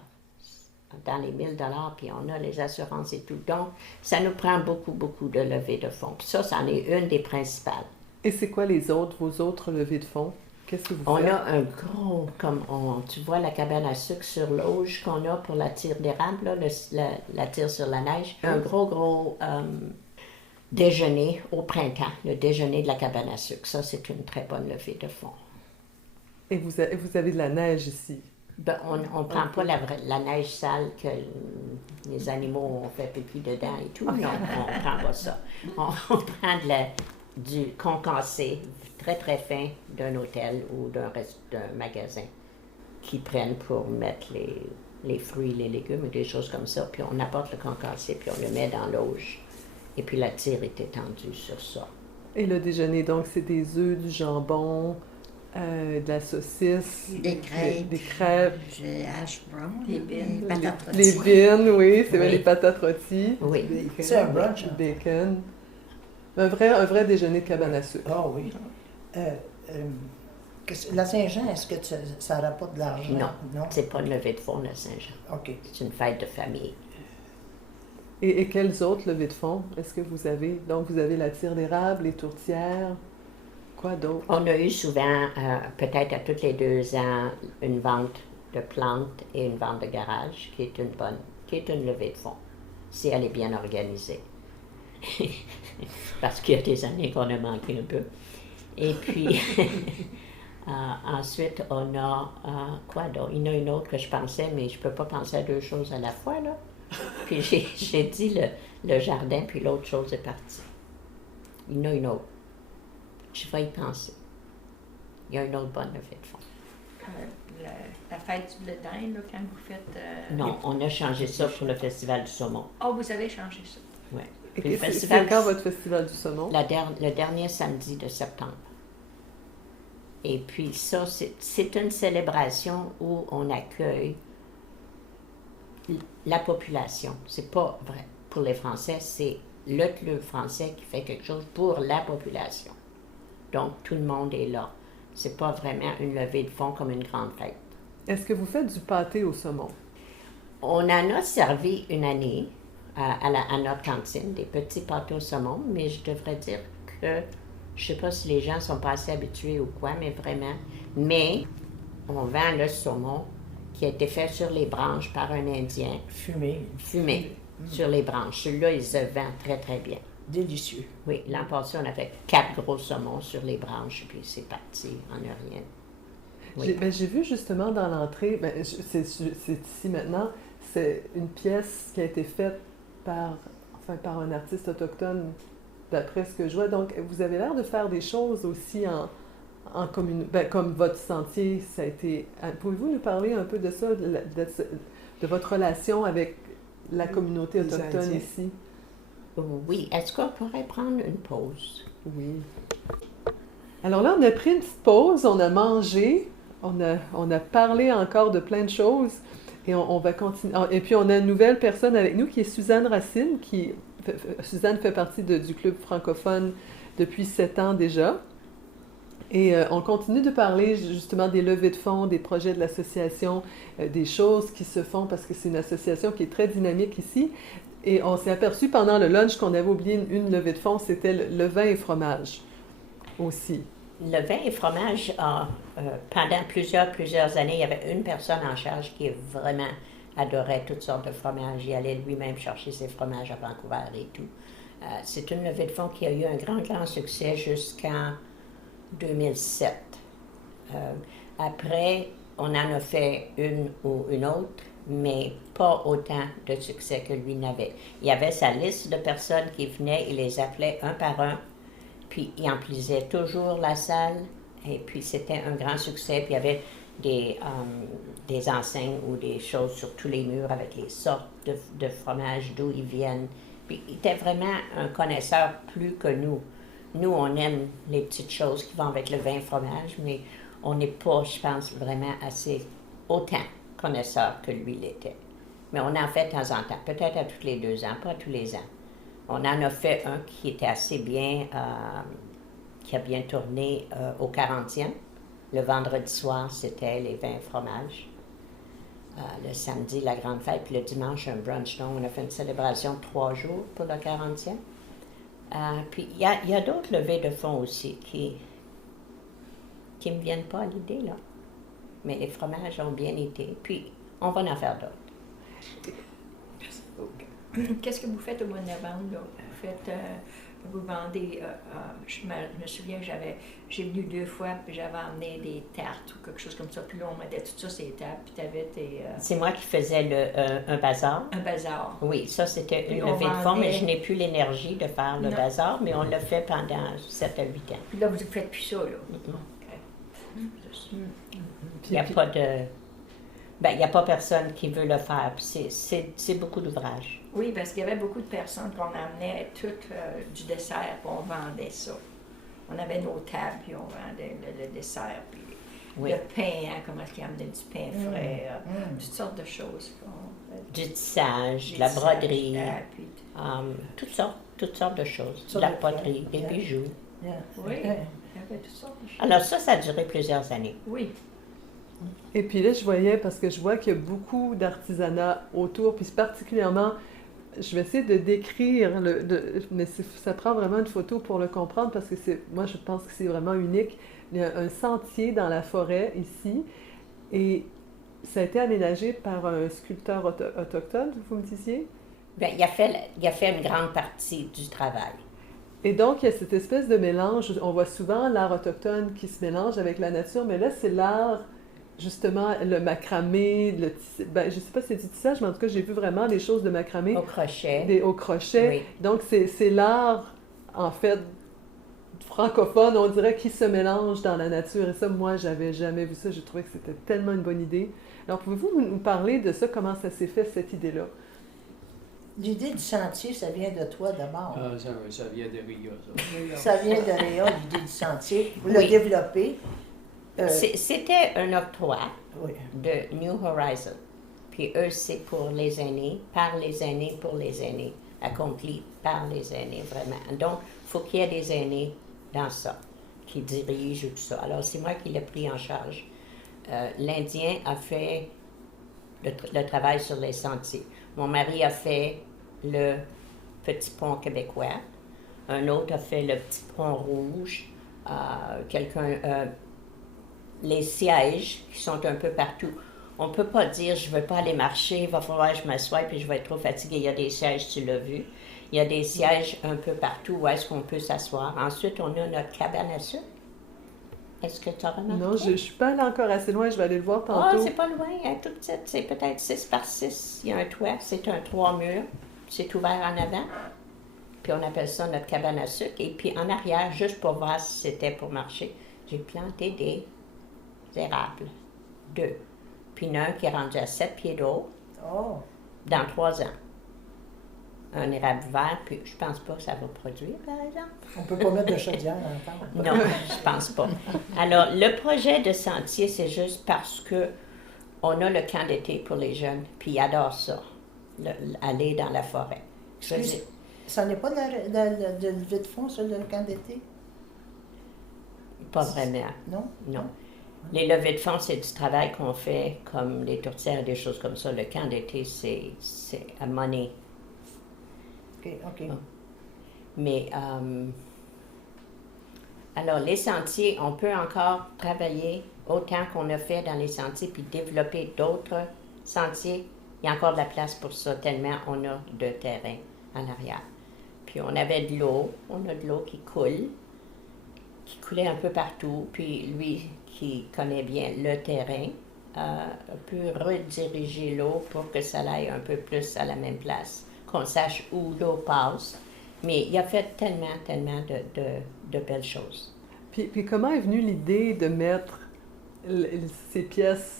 dans les 1000 $, puis on a les assurances et tout. Donc, ça nous prend beaucoup de levées de fonds. Puis ça, c'en est une des principales. Et c'est quoi vos autres levées de fonds? Qu'est-ce que vous faites? On a un gros, tu vois la cabane à sucre sur l'auge qu'on a pour la tire d'érable, là, la tire sur la neige. Un gros déjeuner au printemps, le déjeuner de la cabane à sucre. Ça, c'est une très bonne levée de fonds. Et vous avez de la neige ici? Ben, on ne prend pas la neige sale que les animaux ont fait pipi dedans et tout. Non, on ne prend pas ça. On prend du concassé très fin d'un hôtel ou d'un magasin qui prennent pour mettre les fruits, les légumes et des choses comme ça. Puis on apporte le concassé, puis on le met dans l'auge. Et puis la tire est étendue sur ça. Et le déjeuner, donc, c'est des œufs, du jambon... de la saucisse, des crêpes, j'ai hash brown, des bines, des patates rôties. les bines, oui, c'est vrai, Oui. les patates rôties, Oui. C'est un brunch. du bacon. Un vrai déjeuner de cabane à sucre. Ah oui. La Saint-Jean, est-ce que ça rapporte de l'argent? Non. C'est pas une levée de fonds, le Saint-Jean. OK. C'est une fête de famille. Et quelles autres levées de fonds est-ce que vous avez? Donc, vous avez la tire d'érable, les tourtières, quoi d'autre? On a eu souvent, peut-être à tous les 2 ans, une vente de plantes et une vente de garage qui est une levée de fonds, si elle est bien organisée. Parce qu'il y a des années qu'on a manqué un peu. Et puis, ensuite, on a, quoi d'autre? Il y en a une autre que je pensais, mais je ne peux pas penser à 2 choses à la fois, là. Puis j'ai dit le jardin, puis l'autre chose est partie. Il y en a une autre. Je vais y penser. Il y a une autre bonne levée de fonds. La fête du blé d'Inde, là, quand vous faites... Non, on a changé ça pour le Festival du saumon. Oh, vous avez changé ça. Oui. Et c'est quand votre festival du saumon? Le dernier samedi de septembre. Et puis ça, c'est une célébration où on accueille la population. C'est pas vrai pour les Français, c'est le club français qui fait quelque chose pour la population. Donc, tout le monde est là. C'est pas vraiment une levée de fonds comme une grande fête. Est-ce que vous faites du pâté au saumon? On en a servi une année à notre cantine, des petits pâtés au saumon, mais je devrais dire que Je sais pas si les gens sont pas assez habitués ou quoi, mais vraiment. Mais on vend le saumon qui a été fait sur les branches par un Indien, Fumé. fumé sur les branches. Celui-là, il se vend très, très bien. Délicieux. Oui, l'an passé, on a fait 4 gros saumons sur les branches, puis c'est parti en rien. Oui. J'ai vu justement dans l'entrée, c'est ici maintenant, c'est une pièce qui a été faite par un artiste autochtone, d'après ce que je vois. Donc, vous avez l'air de faire des choses aussi en communauté, comme votre sentier, ça a été... Pouvez-vous nous parler un peu de ça, de votre relation avec la communauté Les autochtone Indiens. ici? Oui, est-ce qu'on pourrait prendre une pause? Oui. Alors là, on a pris une petite pause, on a mangé, on a parlé encore de plein de choses et on va continuer. Et puis, on a une nouvelle personne avec nous qui est Suzanne Racine. Suzanne fait partie du club francophone depuis 7 ans déjà. Et on continue de parler justement des levées de fonds, des projets de l'association, des choses qui se font parce que c'est une association qui est très dynamique ici. Et on s'est aperçu pendant le lunch qu'on avait oublié une levée de fonds, c'était le vin et fromage aussi. Le vin et fromage, pendant plusieurs années, il y avait une personne en charge qui vraiment adorait toutes sortes de fromages. Il allait lui-même chercher ses fromages à Vancouver et tout. C'est une levée de fonds qui a eu un grand succès jusqu'en 2007. Après, on en a fait une ou une autre, mais pas autant de succès que lui n'avait. Il y avait sa liste de personnes qui venaient, il les appelait un par un, puis il emplissait toujours la salle, et puis c'était un grand succès. Puis il y avait des enseignes ou des choses sur tous les murs avec les sortes de fromages, d'où ils viennent. Puis il était vraiment un connaisseur plus que nous. Nous, on aime les petites choses qui vont avec le vin et fromage, mais on n'est pas, je pense, vraiment assez autant connaisseur que lui l'était. Mais on en fait de temps en temps, peut-être à tous les 2 ans, pas tous les ans. On en a fait un qui était assez bien, qui a bien tourné au 40e. Le vendredi soir, c'était les vins et fromages. Le samedi, la grande fête, puis le dimanche, un brunch. Donc, on a fait une célébration de 3 jours pour le 40e. Puis, il y a d'autres levées de fonds aussi qui ne me viennent pas à l'idée, là. Mais les fromages ont bien été. Puis, on va en faire d'autres. Qu'est-ce que vous faites au mois de novembre, là? Vous vendez, je me souviens que j'ai venu 2 fois, puis j'avais emmené des tartes ou quelque chose comme ça, puis là, on mettait tout ça sur les tables, puis tu avais tes... C'est moi qui faisais un bazar. Un bazar. Oui, ça, c'était Puis une on levée de fonds, mais vendait- je n'ai plus l'énergie de faire le Non. bazar, mais on l'a fait pendant 7 à 8 ans. Puis là, vous ne faites plus ça, là. Mhm. OK. Il n'y a pas de... Ben, il n'y a pas personne qui veut le faire, puis c'est beaucoup d'ouvrage. Oui, parce qu'il y avait beaucoup de personnes qu'on amenait tout du dessert, puis on vendait ça. On avait nos tables, puis on vendait le dessert, puis Oui. le pain, hein, comment est-ce qu'ils amenaient du pain frais, toutes sortes de choses. Du tissage, Des de la tissages, broderie, puis- toutes sortes de choses. De Sortes la de poterie, des fleurs. bijoux. Yeah. Oui, il y Yeah. avait toutes sortes de choses. Alors ça a duré plusieurs années. Oui. Et puis là, je voyais, parce que je vois qu'il y a beaucoup d'artisanat autour, puis particulièrement, je vais essayer de décrire, mais ça prend vraiment une photo pour le comprendre, parce que moi, je pense que c'est vraiment unique. Il y a un sentier dans la forêt ici, et ça a été aménagé par un sculpteur autochtone, vous me disiez? Bien, il a fait une grande partie du travail. Et donc, il y a cette espèce de mélange. On voit souvent l'art autochtone qui se mélange avec la nature, mais là, c'est l'art, justement, le macramé, je ne sais pas si c'est du tissage, mais en tout cas, j'ai vu vraiment des choses de macramé. Au crochet. Au crochet. Oui. Donc, c'est l'art, en fait, francophone, on dirait, qui se mélange dans la nature. Et ça, moi, j'avais jamais vu ça. J'ai trouvé que c'était tellement une bonne idée. Alors, pouvez-vous nous parler de ça, comment ça s'est fait, cette idée-là? L'idée du sentier, ça vient de toi d'abord. Ça vient de Riga, ça. Ça vient de Réa, l'idée du sentier. Vous Oui. l'avez développé. C'était un octroi Oui. de New Horizon. Puis eux, c'est pour les aînés, par les aînés, pour les aînés, accompli par les aînés, vraiment. Donc, il faut qu'il y ait des aînés dans ça, qui dirigent tout ça. Alors, c'est moi qui l'ai pris en charge. L'Indien a fait le travail sur les sentiers. Mon mari a fait le petit pont québécois. Un autre a fait le petit pont rouge. Les sièges qui sont un peu partout. On ne peut pas dire je ne veux pas aller marcher, il va falloir que je m'assoie puis je vais être trop fatiguée. Il y a des sièges, tu l'as vu. Il y a des sièges un peu partout où est-ce qu'on peut s'asseoir. Ensuite, on a notre cabane à sucre. Est-ce que tu as remarqué? Non, je ne suis pas allée encore assez loin, je vais aller le voir Ah, tantôt. c'est pas loin, elle est toute petite, c'est peut-être 6 par 6. Il y a un toit, c'est un 3 murs, c'est ouvert en avant. Puis on appelle ça notre cabane à sucre. Et puis en arrière, juste pour voir si c'était pour marcher, j'ai planté des érables. 2. Puis il y en a un qui est rendu à 7 pieds d'eau Oh, dans 3 ans. Un érable vert, puis je pense pas que ça va produire, par exemple. on peut pas mettre de chaudière encore. Non, je pense pas. Alors, le projet de sentier, c'est juste parce que on a le camp d'été pour les jeunes, puis ils adorent ça, aller dans la forêt. Je veux dire, Ça n'est pas de levée de fonds sur le camp d'été? pas vraiment, Non? non. Les levées de fonds, c'est du travail qu'on fait, comme les tourtières et des choses comme ça. Le camp d'été, c'est à money. OK. Mais, alors, les sentiers, on peut encore travailler autant qu'on a fait dans les sentiers, puis développer d'autres sentiers. Il y a encore de la place pour ça, tellement on a de terrain en arrière. Puis on avait de l'eau, on a de l'eau qui coule, qui coulait un peu partout. Puis lui, qui connaît bien le terrain, peut rediriger l'eau pour que ça aille un peu plus à la même place, qu'on sache où l'eau passe. Mais il a fait tellement de belles choses. Puis comment est venue l'idée de mettre ces pièces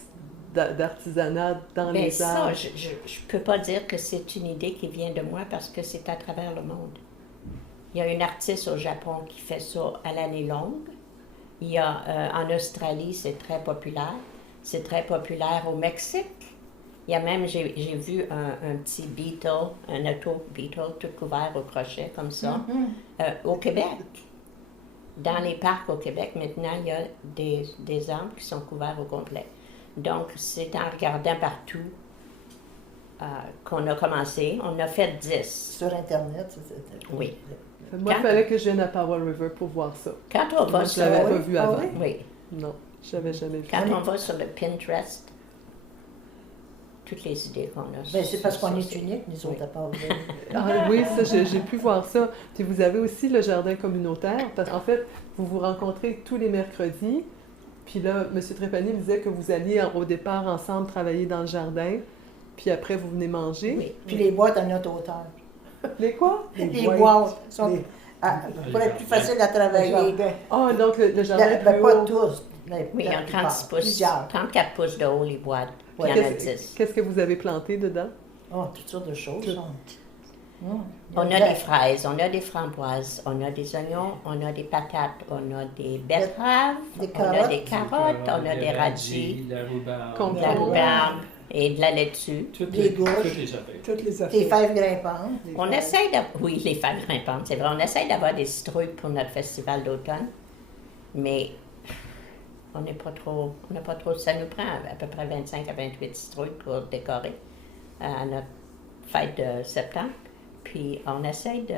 d'artisanat dans Bien, les ça, arbres? je ne peux pas dire que c'est une idée qui vient de moi parce que c'est à travers le monde. Il y a une artiste au Japon qui fait ça à l'année longue. Il y a en Australie, c'est très populaire. C'est très populaire au Mexique. Il y a même, j'ai vu un petit beetle, un auto-beetle tout couvert au crochet comme ça, au Québec. Dans les parcs au Québec, maintenant, il y a des arbres qui sont couverts au complet. Donc, c'est en regardant partout qu'on a commencé. On a fait 10. Sur Internet, c'était... Oui. Moi, il fallait que je vienne à Powell River pour voir ça. Quand on va Moi, je sur, l'avais pas oui? vu Ah avant. oui? oui, Non, je l'avais jamais vu. quand on va sur le Pinterest, toutes les idées qu'on a. Ben, c'est parce qu'on ça, est c'est- unique, nous autres, à part vous. Ah oui, ça, j'ai pu voir ça. Puis vous avez aussi le jardin communautaire, parce qu'en fait, vous vous rencontrez tous les mercredis. Puis là, M. Trépanier me disait que vous alliez au départ ensemble travailler dans le jardin, puis après vous venez manger. Oui. Puis les boîtes à notre hauteur. Les quoi? Les boîtes sont les- pour être plus facile à Le travailler. jardin. Ah, donc le jardin Ben, plus pas haut. tous. Mais Oui, il y a la plupart. 36 pouces, Plusieurs. 34 pouces de haut, les boîtes. Puis il y en a 10. Qu'est-ce que vous avez planté dedans? Oh, toutes sortes de choses. Tout. On a des fraises, on a des framboises, on a des oignons, on a des patates, on a des betteraves, Des on a carottes. des carottes, on a des radis, La rhubarbe. Qu'on de la rhubarbe et de la laitue. Toutes Des les, gourdes. toutes les affaires. Toutes les Des affaires. fèves grimpantes. On essaye d'avoir... Oui, les fèves grimpantes, c'est vrai. On essaye d'avoir des citrouilles pour notre festival d'automne, mais on n'est pas trop... On n'a pas trop... Ça nous prend à peu près 25 à 28 citrouilles pour décorer à notre fête de septembre. Puis on essaye de...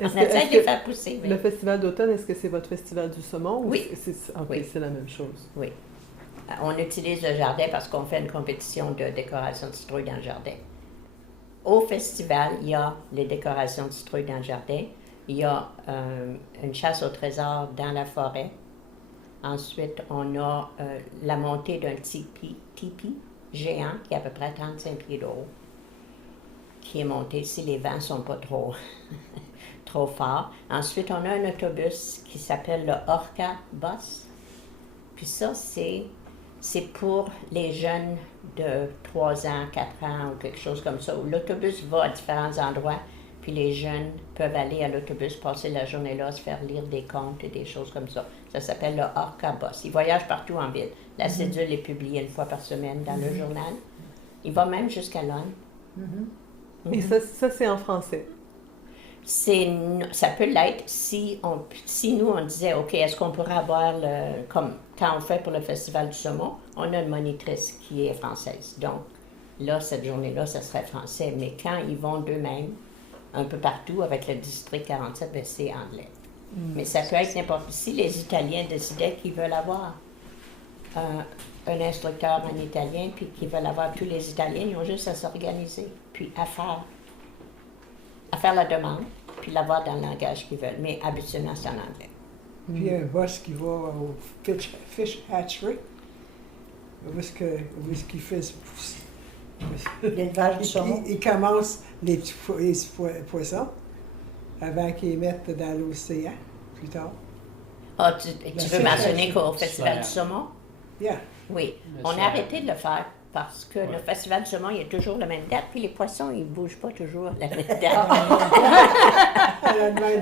On Est-ce essaye de que faire pousser, oui. le festival d'automne, est-ce que c'est votre festival du saumon? ou Oui. Ok, Oui. c'est la même chose. Oui. On utilise le jardin parce qu'on fait une compétition de décoration de citrouilles dans le jardin. Au festival, il y a les décorations de citrouilles dans le jardin. Il y a une chasse au trésor dans la forêt. Ensuite, on a la montée d'un tipi géant qui est à peu près 35 pieds de haut, qui est monté si les vents ne sont pas trop, trop forts. Ensuite, on a un autobus qui s'appelle le Orca Bus. Puis ça, c'est pour les jeunes de 3 ans, 4 ans ou quelque chose comme ça, où l'autobus va à différents endroits, puis les jeunes peuvent aller à l'autobus, passer la journée là, se faire lire des contes et des choses comme ça. Ça s'appelle le Orca Bus. Il voyage partout en ville. La cédule est publiée une fois par semaine dans le journal. Il va même jusqu'à Londres. Et ça c'est en français. Ça peut l'être si nous, on disait, OK, est-ce qu'on pourrait avoir, comme quand on fait pour le Festival du saumon, on a une monitrice qui est française. Donc, là, cette journée-là, ça serait français. Mais quand ils vont d'eux-mêmes, un peu partout avec le district 47, ben, c'est anglais. Mais ça peut être n'importe. Si les Italiens décidaient qu'ils veulent avoir un instructeur en italien, puis qu'ils veulent avoir tous les Italiens, ils ont juste à s'organiser, puis à faire la demande, puis l'avoir dans le langage qu'ils veulent. Mais habituellement, c'est en anglais. Puis il y a un boss qui va au fish hatchery, où est-ce qu'il fait L'élevage du saumon. il commence les poissons avant qu'ils les mettent dans l'océan plus tard. Ah, tu veux mentionner qu'au c'est Festival ça. du saumon? Yeah. Oui. On a arrêté de le faire parce que le Festival du saumon, il y a toujours la même date, puis les poissons, ils ne bougent pas toujours la même date.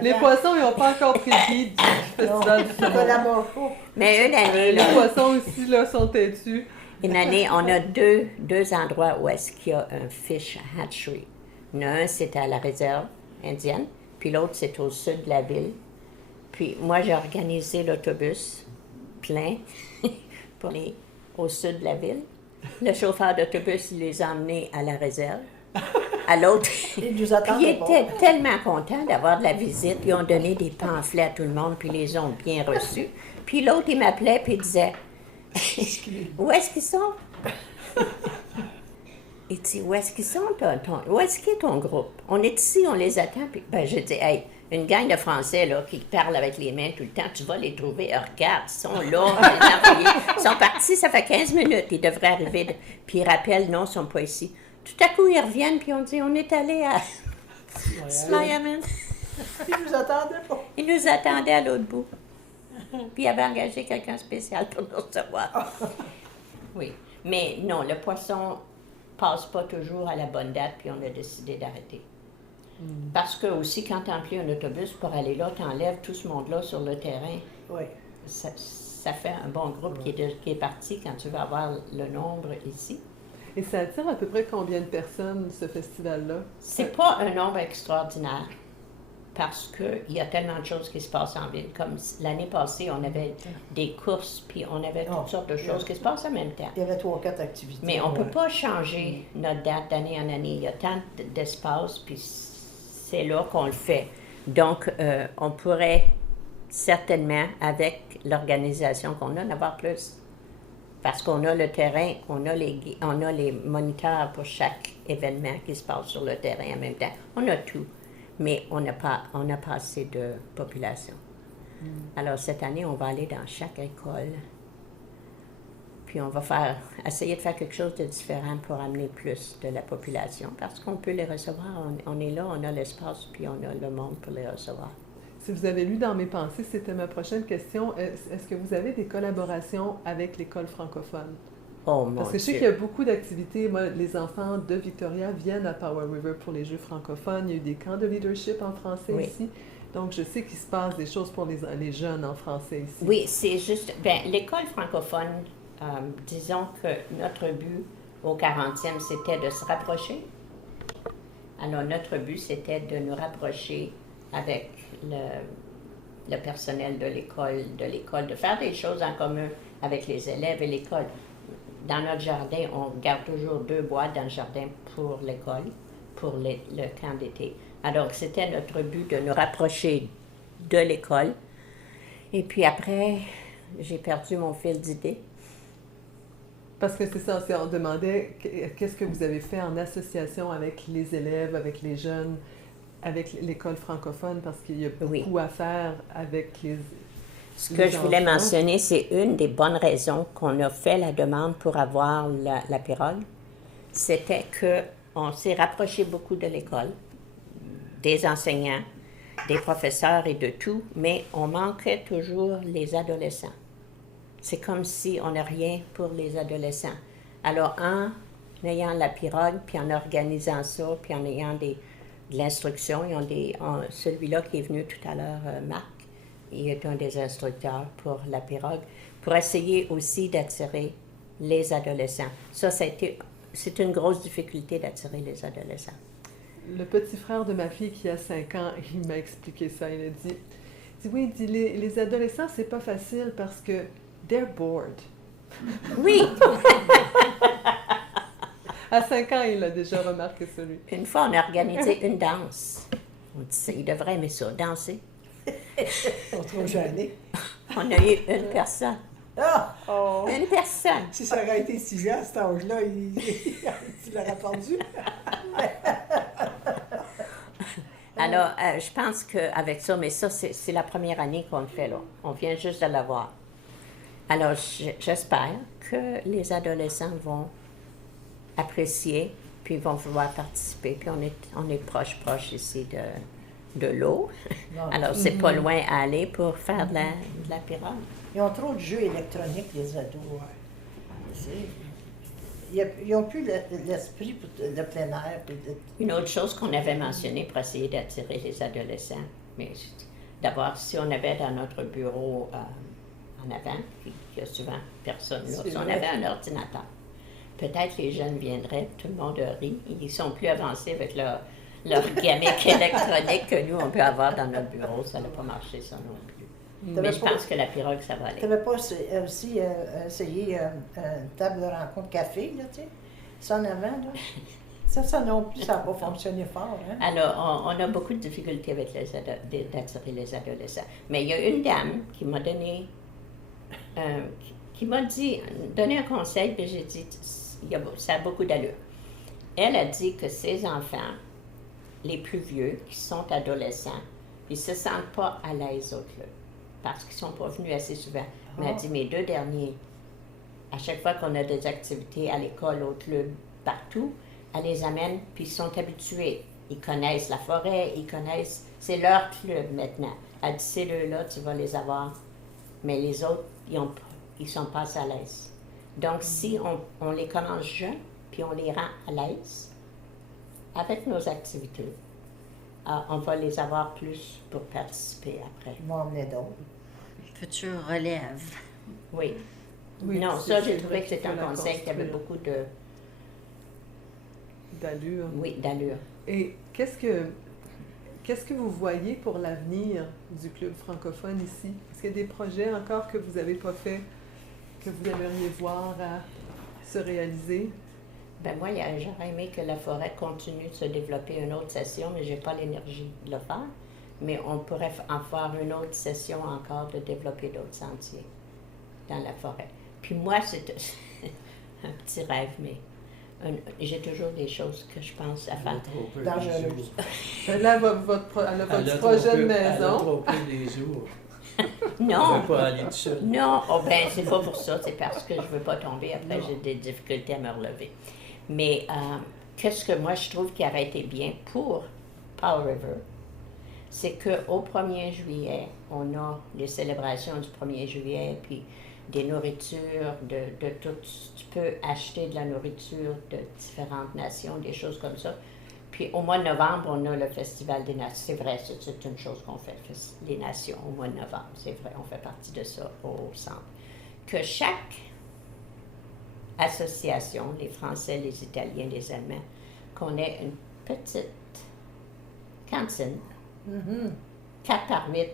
Les poissons, ils n'ont pas encore pris le guide du Festival du Ça saumon. collabore pas. Mais une année, Les là, poissons aussi, là, sont têtus. une année, on a deux endroits où est-ce qu'il y a un fish hatchery. Il y en a un, c'est à la réserve indienne, puis l'autre, c'est au sud de la ville. Puis moi, j'ai organisé l'autobus plein pour aller au sud de la ville. Le chauffeur d'autobus, il les a emmenés à la réserve, à l'autre. Il nous Puis ils attendait pas. étaient tellement contents d'avoir de la visite. Ils ont donné des pamphlets à tout le monde, puis ils les ont bien reçus. Puis l'autre, il m'appelait, puis il disait où est-ce qu'ils sont? Il dit, où est-ce qu'ils sont, où est-ce qu'il est ton groupe? On est ici, on les attend. Puis, ben, je dis, hey, une gang de Français là, qui parlent avec les mains tout le temps, tu vas les trouver. Regarde, ils sont là, les employés. Ils sont partis, ça fait 15 minutes. Ils devraient arriver. Puis ils rappellent, non, ils ne sont pas ici. Tout à coup, ils reviennent, puis on dit, on est allé à Smiaman. Il nous attendait pas. Ils nous attendaient à l'autre bout. Puis ils avaient engagé quelqu'un spécial pour nous recevoir. Oui. Mais non, le poisson passe pas toujours à la bonne date, puis on a décidé d'arrêter. Parce que aussi, quand tu emplis un autobus pour aller là, tu enlèves tout ce monde-là sur le terrain. Oui. Ça fait un bon groupe qui est parti quand tu veux avoir le nombre ici. Et ça attire à peu près combien de personnes, ce festival-là? C'est pas un nombre extraordinaire parce qu'il y a tellement de choses qui se passent en ville. Comme l'année passée, on avait des courses, puis on avait toutes sortes de choses qui se passent en même temps. Il y avait 3 ou 4 activités. Mais on ne peut pas changer notre date d'année en année. Il y a tant d'espace, puis c'est là qu'on le fait. Donc, on pourrait certainement, avec l'organisation qu'on a, en avoir plus. Parce qu'on a le terrain, on a les moniteurs pour chaque événement qui se passe sur le terrain en même temps. On a tout, mais on n'a pas assez de population. Alors, cette année, on va aller dans chaque école. Puis on va essayer de faire quelque chose de différent pour amener plus de la population, parce qu'on peut les recevoir. On est là, on a l'espace, puis on a le monde pour les recevoir. Si vous avez lu dans mes pensées, c'était ma prochaine question. Est-ce que vous avez des collaborations avec l'école francophone? Oh mon Parce que je sais Dieu! qu'il y a beaucoup d'activités. Moi, les enfants de Victoria viennent à Powell River pour les Jeux francophones. Il y a eu des camps de leadership en français Oui. ici. Donc, je sais qu'il se passe des choses pour les jeunes en français ici. Oui, c'est juste... l'école francophone, disons que notre but au 40e, c'était de se rapprocher. Alors, notre but, c'était de nous rapprocher avec le personnel de l'école, de faire des choses en commun avec les élèves et l'école. Dans notre jardin, on garde toujours 2 boîtes dans le jardin pour l'école, pour le camp d'été. Alors, c'était notre but de nous rapprocher de l'école. Et puis après, j'ai perdu mon fil d'idée. Parce que c'est ça, on demandait qu'est-ce que vous avez fait en association avec les élèves, avec les jeunes, avec l'école francophone, parce qu'il y a beaucoup à faire avec les... Ce que je voulais mentionner, c'est une des bonnes raisons qu'on a fait la demande pour avoir la pirogue. C'était qu'on s'est rapproché beaucoup de l'école, des enseignants, des professeurs et de tout, mais on manquait toujours les adolescents. C'est comme si on n'a rien pour les adolescents. Alors, en ayant la pirogue, puis en organisant ça, puis en ayant de l'instruction, celui-là qui est venu tout à l'heure, Marc, il est un des instructeurs pour la pirogue, pour essayer aussi d'attirer les adolescents. Ça c'est une grosse difficulté d'attirer les adolescents. Le petit frère de ma fille qui a 5 ans, il m'a expliqué ça. Il a dit oui, il dit, les adolescents, c'est pas facile parce que they're bored. Oui! À 5 ans, il a déjà remarqué ça, lui. Une fois, on a organisé une danse On disait, il devrait aimer ça, danser. On trop gêné. On a eu une personne. Ah! Oh. Une personne. Si ça aurait été 6 ans à cet âge-là, tu l'aurais pendu. Alors, je pense qu'avec ça, mais ça, c'est la première année qu'on le fait, là. On vient juste de l'avoir. Alors, j'espère que les adolescents vont apprécier, puis vont vouloir participer. Puis on est proche ici de l'eau. Non. Alors, c'est pas loin à aller pour faire de la pirogue. Ils ont trop de jeux électroniques, les ados. Ils n'ont plus l'esprit pour le plein air. Une autre chose qu'on avait mentionnée pour essayer d'attirer les adolescents, mais d'abord, si on avait dans notre bureau en avant, puis il y a souvent personne là, si on avait un ordinateur, peut-être les jeunes viendraient, tout le monde rit, ils sont plus avancés avec leur gimmick électronique que nous, on peut avoir dans notre bureau. Ça n'a pas marché, ça non plus. Mais je pense que la pirogue, ça va aller. Tu n'avais pas aussi essayé une table de rencontre café, là, tu sais? Ça en avant, là? Ça non plus, ça n'a pas fonctionné fort, hein? Alors, on a beaucoup de difficultés avec d'attirer les adolescents. Mais il y a une dame qui m'a donné, qui m'a donné un conseil, puis j'ai dit, ça a beaucoup d'allure. Elle a dit que ses enfants, les plus vieux, qui sont adolescents, ils ne se sentent pas à l'aise au club, parce qu'ils ne sont pas venus assez souvent. Mais elle dit, mes 2 derniers, à chaque fois qu'on a des activités à l'école, au club, partout, elle les amène, puis ils sont habitués. Ils connaissent la forêt, ils connaissent... C'est leur club maintenant. Elle dit, ces 2-là, tu vas les avoir. Mais les autres, ils sont pas à l'aise. Donc, si on les commence jeunes, puis on les rend à l'aise, avec nos activités, on va les avoir plus pour participer après. Ils vont emmener d'autres. Future relève. Oui. Oui, Non, c'est- ça, c'est j'ai trouvé vrai que c'était qu'il un faut la conseil qui avait construire. beaucoup de... D'allure. Oui, d'allure. Et qu'est-ce que vous voyez pour l'avenir du club francophone ici? Est-ce qu'il y a des projets encore que vous n'avez pas fait, que vous aimeriez voir se réaliser? Ben moi, j'aurais aimé que la forêt continue de se développer une autre session, mais je n'ai pas l'énergie de le faire. Mais on pourrait en faire une autre session encore de développer d'autres sentiers dans la forêt. Puis moi, c'est un petit rêve, mais j'ai toujours des choses que je pense à faire. Dangereuse. Là, elle a votre projet de Elle a maison. trompé les ours. Non, On ne peut pas aller tout seul. non, oh ben c'est pas pour ça, c'est parce que je veux pas tomber. Après, j'ai des difficultés à me relever. Mais qu'est-ce que moi je trouve qui aurait été bien pour Powell River, c'est qu'au 1er juillet, on a les célébrations du 1er juillet, puis des nourritures, de tout. Tu peux acheter de la nourriture de différentes nations, des choses comme ça. Puis au mois de novembre, on a le Festival des Nations. C'est vrai, c'est une chose qu'on fait, les Nations, au mois de novembre. C'est vrai, on fait partie de ça au centre. Que chaque association, les Français, les Italiens, les Allemands, qu'on ait une petite cantine, 4 par 8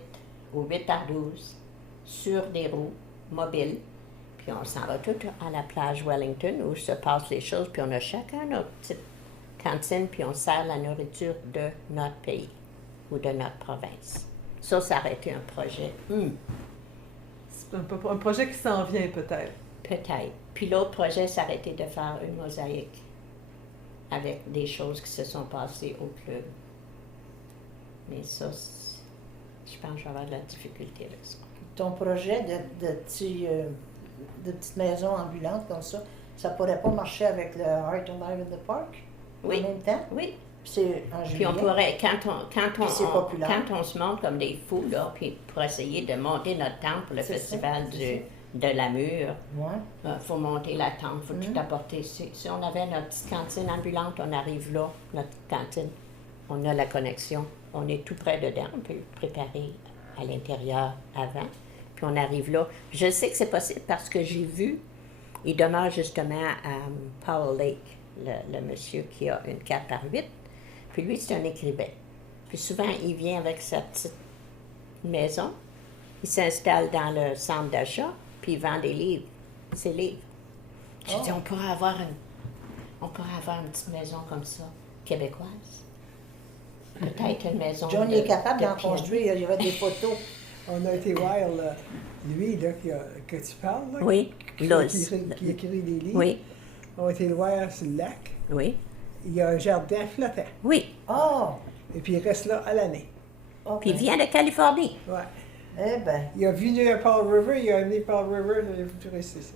ou 8 par 12, sur des roues mobiles. Puis on s'en va tout à la plage Wellington où se passent les choses, puis on a chacun notre petite cantine, puis on sert la nourriture de notre pays ou de notre province. Ça aurait été un projet. C'est un projet qui s'en vient peut-être. Peut-être. Puis l'autre projet, ça aurait été de faire une mosaïque avec des choses qui se sont passées au club. Mais ça, je pense que je vais avoir de la difficulté avec ça. Ton projet de petite maison ambulante comme ça pourrait pas marcher avec le Heart Alive in the Park Oui. en même temps? Oui. Puis c'est en juillet. Puis on pourrait, quand c'est populaire. quand on se monte comme des fous, là, puis pour essayer de monter notre tente pour le C'est festival ça, c'est de la mûre, Ouais. faut monter la tente, faut tout apporter. Si on avait notre petite cantine ambulante, on arrive là, notre cantine, on a la connexion, on est tout près dedans, on peut préparer à l'intérieur avant, puis on arrive là. Je sais que c'est possible parce que j'ai vu, il demeure justement à Powell Lake, le monsieur qui a une 4 par 8, puis lui, c'est un écrivain. Puis souvent, il vient avec sa petite maison, il s'installe dans le centre d'achat, puis il vend des livres, ses livres. J'ai dit, on pourrait avoir une petite maison comme ça, québécoise. Peut-être une maison. Johnny est capable de d'en piano. construire, il y avait des photos. On a été voir lui, là, que tu parles, là, Oui, qui Luz. écrit des livres. Oui, On a été le voir sur le lac. oui, Il y a un jardin flottant. oui. Oh! Et puis il reste là à l'année. OK. Puis il vient de Californie. Ouais. Eh bien, Il a vu Paul River, il a amené Paul River, il a vu rester ici.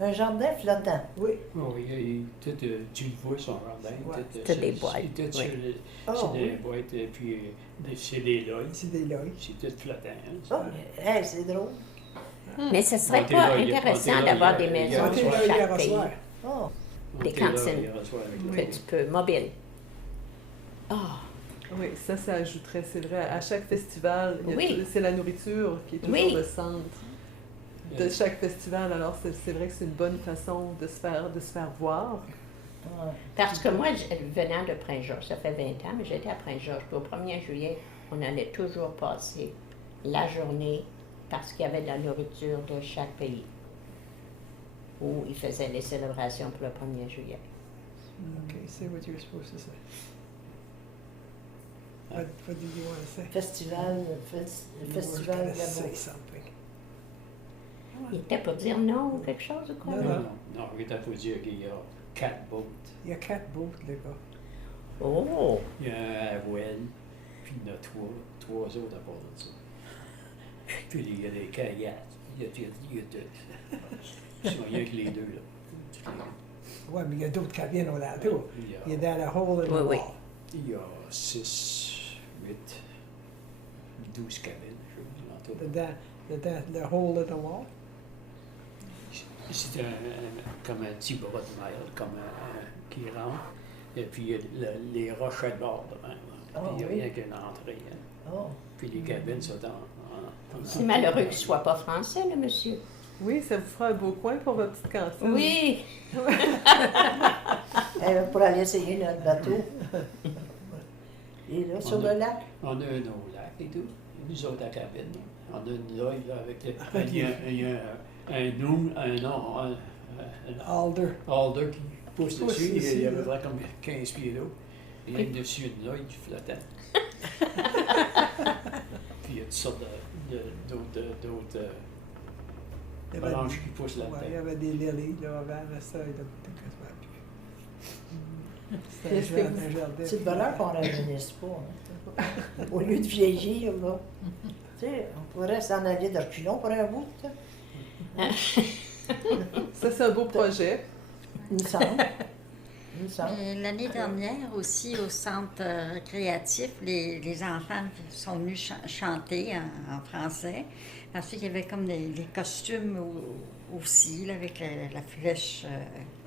un jardin flottant. Oui. Oh, tu le vois, son jardin. Ouais. C'est des boîtes, C'est oui. Oh, des oui. boîtes, et puis c'est des loges. C'est des loges. C'est tout flottant. Hein, Oh, ça. hey, c'est drôle. Mais ce serait On était pas là, intéressant on était là d'avoir des hier, maisons hier On était sur là hier chaque au pays soir. Oh, On des était là cantines. hier soir avec que tu peux, mobile. Ah, Oui, ça ajouterait, c'est vrai, à chaque festival, Oui. c'est la nourriture qui est toujours Oui. le centre de chaque festival. Alors, c'est vrai que c'est une bonne façon de se faire voir. ouais. parce que moi, venant de Prince-Georges, ça fait 20 ans, mais j'étais à Prince-Georges. Puis au 1er juillet, on allait toujours passer la journée parce qu'il y avait de la nourriture de chaque pays où ils faisaient les célébrations pour le 1er juillet. OK, say what you're supposed to say. What did you want to say? Festival You festival were de gonna say l'amour. something. Il était pour dire non ou quelque chose ou quoi? Non, Non, non, j'étais pour dire qu'il y a 4 boats. Il y a 4 boats, le gars. Oh! Il y a un à voile, puis il y en a trois autres à part de ça. Puis il y a des kayaks. Il y a deux. Ils sont rien que les deux, là. Ouais, mais il y a d'autres cabines au alentour. Il y a- Il y a dans la hole in the Oui, oui. wall. Il y a 6, 8, 12 cabines, je sais pas. Dedans le hole in the wall. C'est comme un petit bras de mer, comme qui rentre. Et puis il y a les rochers de bord devant. Ah, Puis il n'y a oui. rien qu'une entrée. Hein. Oh, Puis les cabines sont en C'est malheureux qu'il ne soit pas français, le monsieur. Oui, ça vous fera un beau coin pour votre petite cantine. Oui! pour aller essayer notre bateau. Et là, sur le lac. On a un autre lac et tout. Nous autres, à la cabine. On a une loge là, avec il y a un Alder. alder qui pousse Pousse dessus. dessus, Il y là. avait comme 15 pieds d'eau. Il y a dessus une loge flottante. Puis il y a toutes sortes d'autres Il y avait- branches qui poussent Ouais, il y là-dedans. avait des lilies là avant, mais ça, il y a quasiment plus. C'était Est-ce que un jardin. C'est de bonheur qu'on ne rajeunisse pas. Hein. Au lieu de vieillir, là. Tu sais, on pourrait s'en aller de reculons pour un bout, là. Ça, c'est un beau projet. Il me semble. Il me semble. Et l'année dernière aussi, au centre créatif, les enfants sont venus chanter en français. Ensuite, il y avait comme des costumes aussi, là, avec la flèche,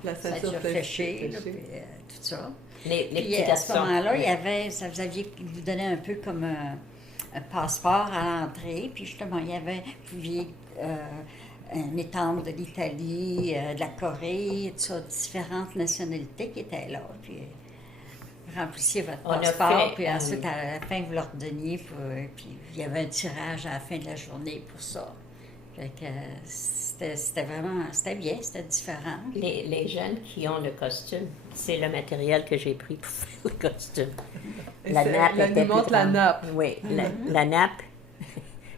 La ceinture ceinture fléchée, là, fléchée. puis, tout ça. Les Puis petits à ce garçons. moment-là, il y Oui. avait, ça vous donnait un peu comme un passeport à l'entrée. Puis justement, il y avait, vous pouviez un étendre de l'Italie, de la Corée, tout ça, différentes nationalités qui étaient là. Puis vous remplissiez votre On a passeport, fait, puis ensuite, à la fin, vous leur donniez, puis il y avait un tirage à la fin de la journée pour ça. Fait que c'était vraiment, c'était bien, c'était différent. Les jeunes qui ont le costume, c'est le matériel que j'ai pris pour faire le costume. Et La c'est- nappe là, était il montre plus la grande. nappe. Oui, la nappe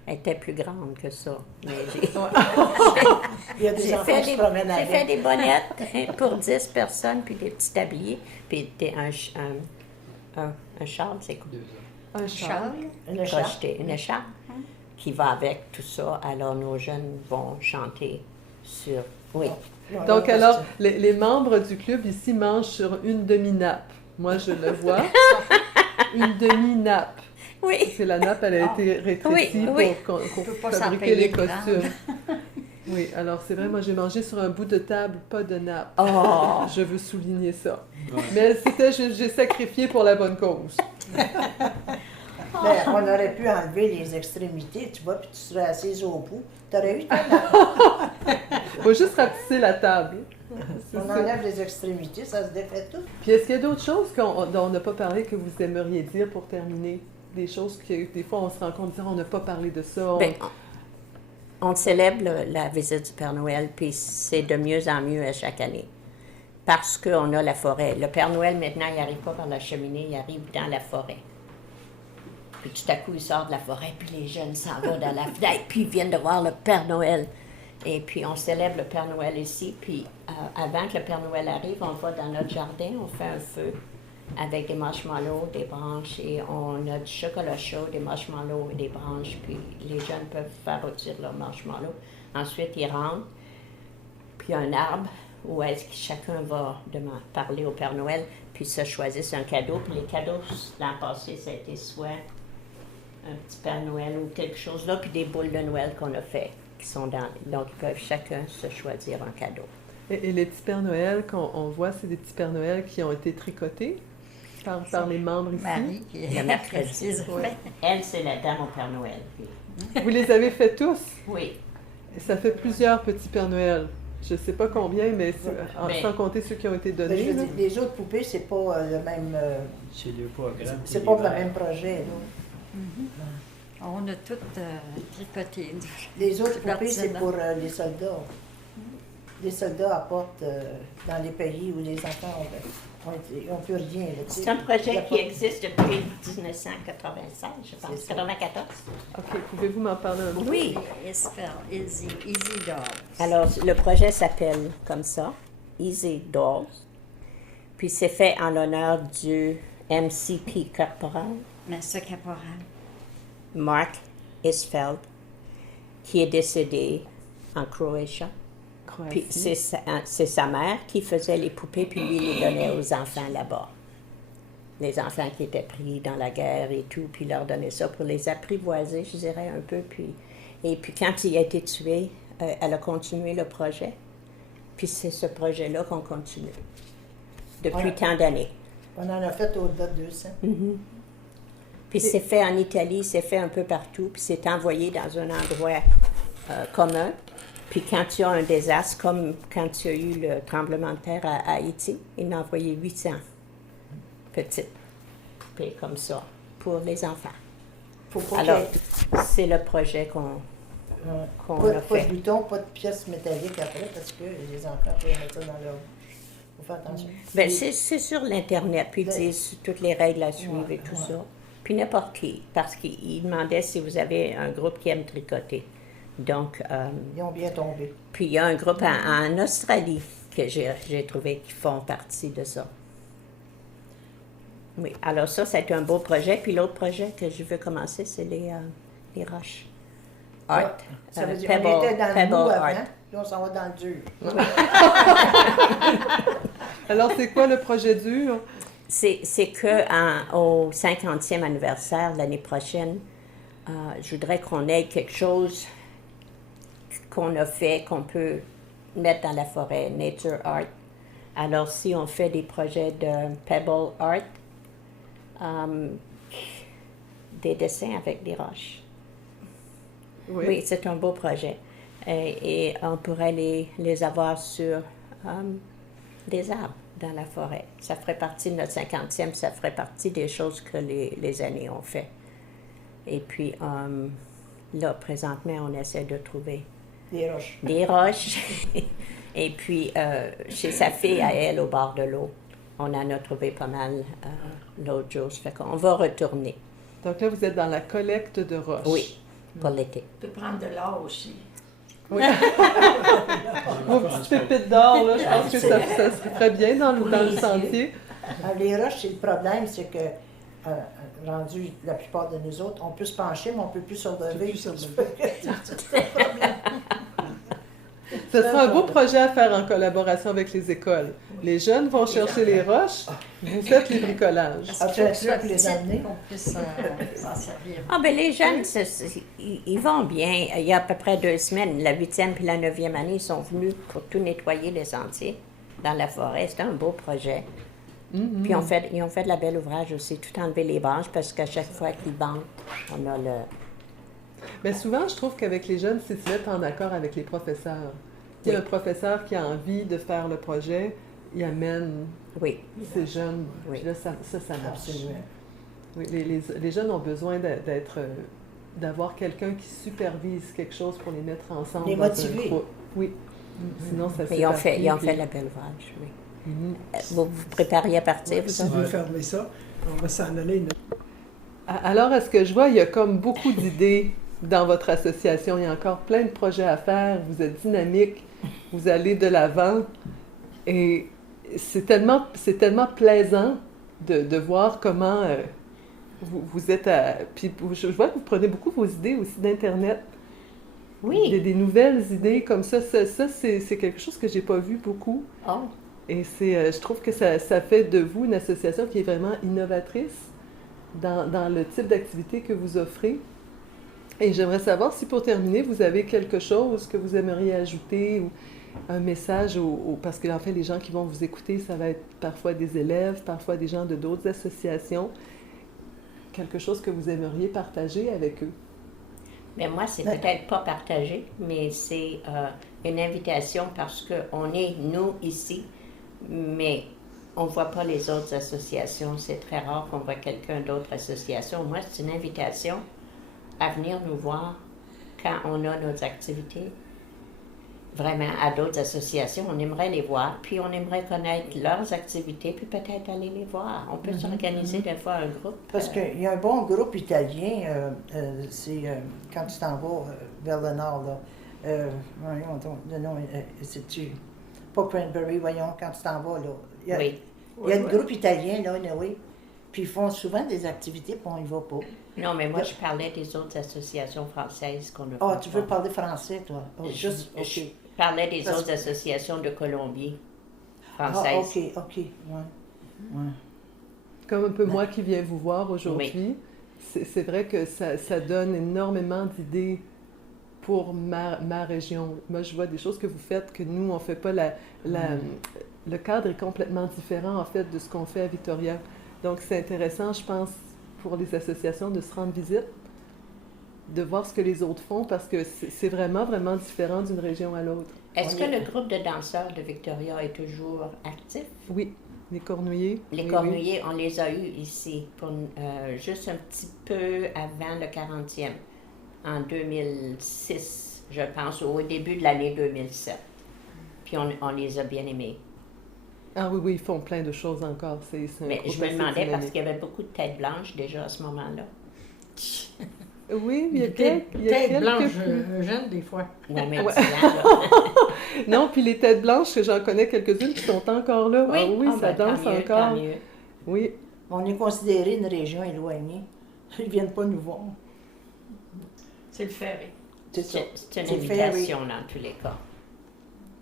était plus grande que ça. Mais Il y a des j'ai enfants fait, qui se promènent j'ai fait avec. des bonnettes pour 10 personnes, puis des petits tabliers, puis un châle, c'est quoi? 2 ans. Un char. Une écharpe. Crocheté, une écharpe qui va avec tout ça. Alors nos jeunes vont chanter sur... Oui. Donc, alors, les membres du club ici mangent sur une demi-nappe. Moi, je le vois. Une demi-nappe. Oui. Parce que la nappe, elle a été rétrécie Oui, oui. pour On peut pas s'en fabriquer payer les de grande. costumes. Oui, alors c'est vrai, moi j'ai mangé sur un bout de table, pas de nappe. Oh! Je veux souligner ça. Ouais. Mais c'était, j'ai sacrifié pour la bonne cause. Ben, on aurait pu enlever les extrémités, tu vois, puis tu serais assise au bout. Tu aurais eu ton Faut juste rapetisser la table. C'est On ça. enlève les extrémités, ça se défait tout. Puis est-ce qu'il y a d'autres choses dont on n'a pas parlé que vous aimeriez dire pour terminer? Des choses que des fois on se rend compte, on n'a pas parlé de ça. Ben, on célèbre la visite du Père Noël, puis c'est de mieux en mieux à chaque année. Parce qu'on a la forêt. Le Père Noël, maintenant, il n'arrive pas par la cheminée, il arrive dans la forêt. Puis tout à coup, il sort de la forêt, puis les jeunes s'en vont dans la fenêtre, puis ils viennent de voir le Père Noël. Et puis on célèbre le Père Noël ici, puis avant que le Père Noël arrive, on va dans notre jardin, on fait un feu avec des marshmallows, des branches, et on a du chocolat chaud, des marshmallows et des branches, puis les jeunes peuvent faire rôtir leurs marshmallows. Ensuite, ils rentrent, puis il y a un arbre où est-ce que chacun va parler au Père Noël, puis se choisissent un cadeau. Puis les cadeaux, l'an passé, ça a été soit un petit Père Noël ou quelque chose là, puis des boules de Noël qu'on a fait, qui sont dans... Donc, ils peuvent chacun se choisir un cadeau. Et les petits Pères Noël qu'on voit, c'est des petits Pères Noël qui ont été tricotés par les membres ici. Marie, qui Le est mercredi. Ouais. Elle, c'est la dame au Père Noël. Puis- Vous les avez fait tous? Oui. Et ça fait plusieurs petits Pères Noël. Je ne sais pas combien, mais Mais- sans compter ceux qui ont été Mais donnés. je veux là. dire, les autres poupées, c'est pas le même. C'est le programme. C'est pas le même projet. là. On a toutes tricoté. Les autres C'est poupées, c'est l'artisanat. pour les soldats. Les soldats apportent dans les pays où les enfants n'ont plus rien. Là, tu sais. C'est un projet Il y a qui pas- existe depuis 1996, je pense, C'est ça. 94. OK, pouvez-vous m'en parler un peu? Oui. Easy Dolls. Alors, le projet s'appelle comme ça, Easy Dolls. Puis c'est fait en l'honneur du MCP Corporal, Master Caporal. Mark Isfeld, qui est décédé en Croatie. Puis Croatie. c'est sa mère qui faisait les poupées, puis lui les donnait aux enfants là-bas. Les enfants qui étaient pris dans la guerre et tout, puis leur donnait ça pour les apprivoiser, je dirais un peu. Et puis quand il a été tué, elle a continué le projet. Puis c'est ce projet-là qu'on continue depuis Ouais. tant d'années. On en a fait au-delà de 200. Puis c'est fait en Italie, c'est fait un peu partout, puis c'est envoyé dans un endroit commun. Puis quand il y a un désastre, comme quand il y a eu le tremblement de terre à Haïti, il en a envoyé 800 petites poupées comme ça pour les enfants. Faut pas Alors, qu'il y ait- c'est le projet qu'on qu'on pas, a pas fait. de boutons, pas de pièces métalliques après, parce que les enfants peuvent mettre ça dans leur. Faut faire attention. Ben, c'est sur l'Internet, puis ils Ben, disent toutes les règles à suivre ouais, et tout ouais. ça. Puis n'importe qui, parce qu'il demandait si vous avez un groupe qui aime tricoter. Donc, Ils ont bien tombé. puis il y a un groupe en Australie que j'ai trouvé qui font partie de ça. Oui, alors ça, c'est un beau projet. Puis l'autre projet que je veux commencer, c'est les roches. Art. Ça veut dire Pebble- qu'on était dans le Pebble mou art. avant, puis on s'en va dans le dur. Alors, c'est quoi le projet dur? C'est que au 50e anniversaire l'année prochaine, je voudrais qu'on ait quelque chose qu'on a fait, qu'on peut mettre dans la forêt, nature art. Alors, si on fait des projets de pebble art, des dessins avec des roches. Oui, c'est un beau projet. Et on pourrait les avoir sur des arbres dans la forêt. Ça ferait partie de notre 50e, ça ferait partie des choses que les années ont fait. Et puis, là, présentement, on essaie de trouver Des roches. des roches. Et puis, chez sa fille, à elle, au bord de l'eau, on en a trouvé pas mal l'autre jour. Ça fait qu'on va retourner. Donc là, vous êtes dans la collecte de roches. Oui, pour l'été. Tu peux prendre de l'or aussi. Oui. Vos petites pépites d'or, là, je pense que ça se ferait bien dans le sentier. Les roches, c'est le problème, c'est que, rendu la plupart de nous autres, on peut se pencher, mais on ne peut plus se relever. Ce sera un beau projet à faire en collaboration avec les écoles. Les jeunes vont chercher les roches, vous faites les bricolages. Ah, tu as pu les Petite, amener? qu'on puisse s'en servir. Ah, ben les jeunes, ils vont bien. Il y a à peu près 2 semaines, la 8e puis la 9e année, ils sont venus pour tout nettoyer les sentiers dans la forêt. C'était un beau projet. Puis ils ont fait de la belle ouvrage aussi, tout enlever les branches, parce qu'à chaque fois qu'ils bandent, on a le... Mais souvent, je trouve qu'avec les jeunes, c'est se mettre en accord avec les professeurs. Il y a un professeur qui a envie de faire le projet, il amène Oui, ces jeunes. Oui. Puis là, ça marche. Absolument. Oui, les jeunes ont besoin d'avoir quelqu'un qui supervise quelque chose pour les mettre ensemble. Les dans un motiver. groupe. Oui. Sinon, ça mais ils ont fait de la puis- belle ouvrage, oui. Mhm. Vous vous prépariez à partir, vous Si autres? vous fermez ça, on va s'en aller. Alors, à ce que je vois, il y a comme beaucoup d'idées dans votre association. Il y a encore plein de projets à faire. Vous êtes dynamique, vous allez de l'avant. Et c'est tellement plaisant de voir comment vous êtes à... Puis je vois que vous prenez beaucoup vos idées aussi d'Internet. Oui. Des nouvelles idées comme ça. Ça c'est quelque chose que j'ai pas vu beaucoup. Oh. Et je trouve que ça fait de vous une association qui est vraiment innovatrice dans le type d'activité que vous offrez. Et j'aimerais savoir si, pour terminer, vous avez quelque chose que vous aimeriez ajouter ou un message, parce que en fait, les gens qui vont vous écouter, ça va être parfois des élèves, parfois des gens de d'autres associations. Quelque chose que vous aimeriez partager avec eux. Mais moi, c'est peut-être pas partagé, mais c'est une invitation parce qu'on est, nous, ici, mais on ne voit pas les autres associations. C'est très rare qu'on voit quelqu'un d'autre association. Moi, c'est une invitation à venir nous voir quand on a nos activités. Vraiment, à d'autres associations, on aimerait les voir, puis on aimerait connaître leurs activités, puis peut-être aller les voir. On peut s'organiser des fois un groupe. Parce qu'il y a un bon groupe italien, c'est quand tu t'en vas vers le nord, là. Voyons donc, le nom, c'est-tu... Pas Cranberry, voyons, quand tu t'en vas, là. Oui. Il y a un groupe italien, là, oui. Puis ils font souvent des activités, puis on y va pas. Non, mais moi, je parlais des autres associations françaises qu'on a. Ah, tu veux parler français, toi? Oh, juste, OK. Je parlais des autres associations de Colombie françaises. Ah, OK, ouais. Comme un peu moi qui viens vous voir aujourd'hui, c'est vrai que ça donne énormément d'idées pour ma région. Moi, je vois des choses que vous faites que nous, on ne fait pas. Le cadre est complètement différent, en fait, de ce qu'on fait à Victoria. Donc, c'est intéressant, je pense, pour les associations de se rendre visite, de voir ce que les autres font, parce que c'est vraiment, vraiment différent d'une région à l'autre. Est-ce que le groupe de danseurs de Victoria est toujours actif? Oui, les Cornouillers. Les Cornouillers, on les a eus ici, pour, juste un petit peu avant le 40e, en 2006, je pense, au début de l'année 2007. Puis on les a bien aimés. Ah oui, ils font plein de choses encore. Mais je me demandais, parce qu'il y avait beaucoup de têtes blanches déjà à ce moment-là. Oui, il y a têtes quelques... blanches jeunes, des fois. Oui, mais Ouais. non, puis les têtes blanches, j'en connais quelques-unes qui sont encore là. oui, Ah oui, ça ben, danse tant mieux, encore. tant mieux. Oui. On est considéré une région éloignée. Ils ne viennent pas nous voir. C'est le ferry. C'est ça. C'est une C'est invitation dans tous les cas.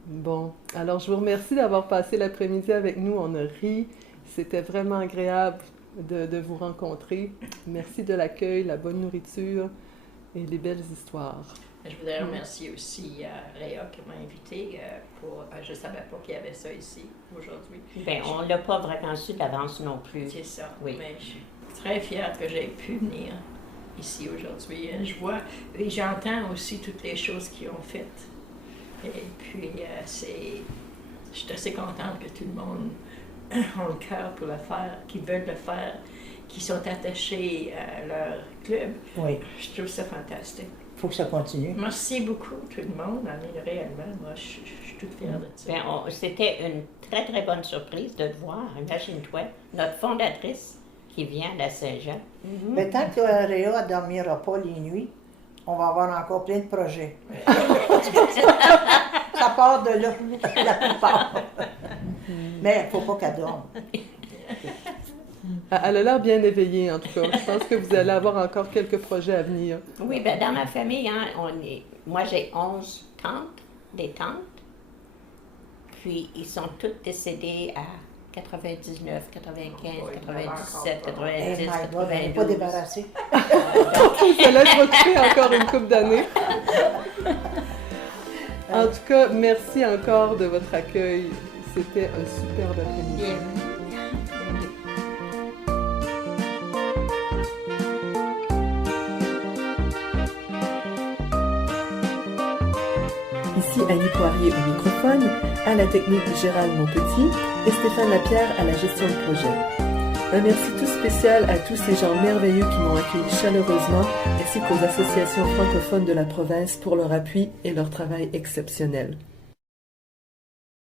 Bon, alors je vous remercie d'avoir passé l'après-midi avec nous. On a ri. C'était vraiment agréable de vous rencontrer. Merci de l'accueil, la bonne nourriture et les belles histoires. Je voudrais remercier aussi Réa qui m'a invité pour... je ne savais pas qu'il y avait ça ici aujourd'hui. Bien, on ne l'a pas vraiment su d'avance non plus. C'est ça. Oui. Mais je suis très fière que j'ai pu venir ici aujourd'hui. Je vois et j'entends aussi toutes les choses qu'ils ont faites. Et puis, je suis assez contente que tout le monde a le cœur pour le faire, qui veulent le faire, qui sont attachés à leur club. Oui, Je trouve ça fantastique. il faut que ça continue. Merci beaucoup tout le monde. Réellement, moi, je suis toute fière de ça. Bien, c'était une très, très bonne surprise de te voir. Imagine-toi, notre fondatrice qui vient de Saint-Jean. Mais tant que Réa ne dormira pas les nuits, on va avoir encore plein de projets. Ça part de là, la plupart. Mais il ne faut pas qu'elle dorme. Elle a l'air bien éveillée, en tout cas. Je pense que vous allez avoir encore quelques projets à venir. Oui, bien, dans ma famille, hein, moi, j'ai 11 tantes, des tantes. Puis, ils sont toutes décédés à 99, 95, 97, 90, On n'est pas 92. débarrassé. Ça laisse recouper encore une couple d'années. En tout cas, merci encore de votre accueil. C'était un superbe après-midi. Ici Annie Poirier au microphone, à la technique Gérald Monpetit et Stéphane Lapierre à la gestion de projet. Un merci tout spécial à tous ces gens merveilleux qui m'ont accueilli chaleureusement, ainsi qu'aux associations francophones de la province pour leur appui et leur travail exceptionnel.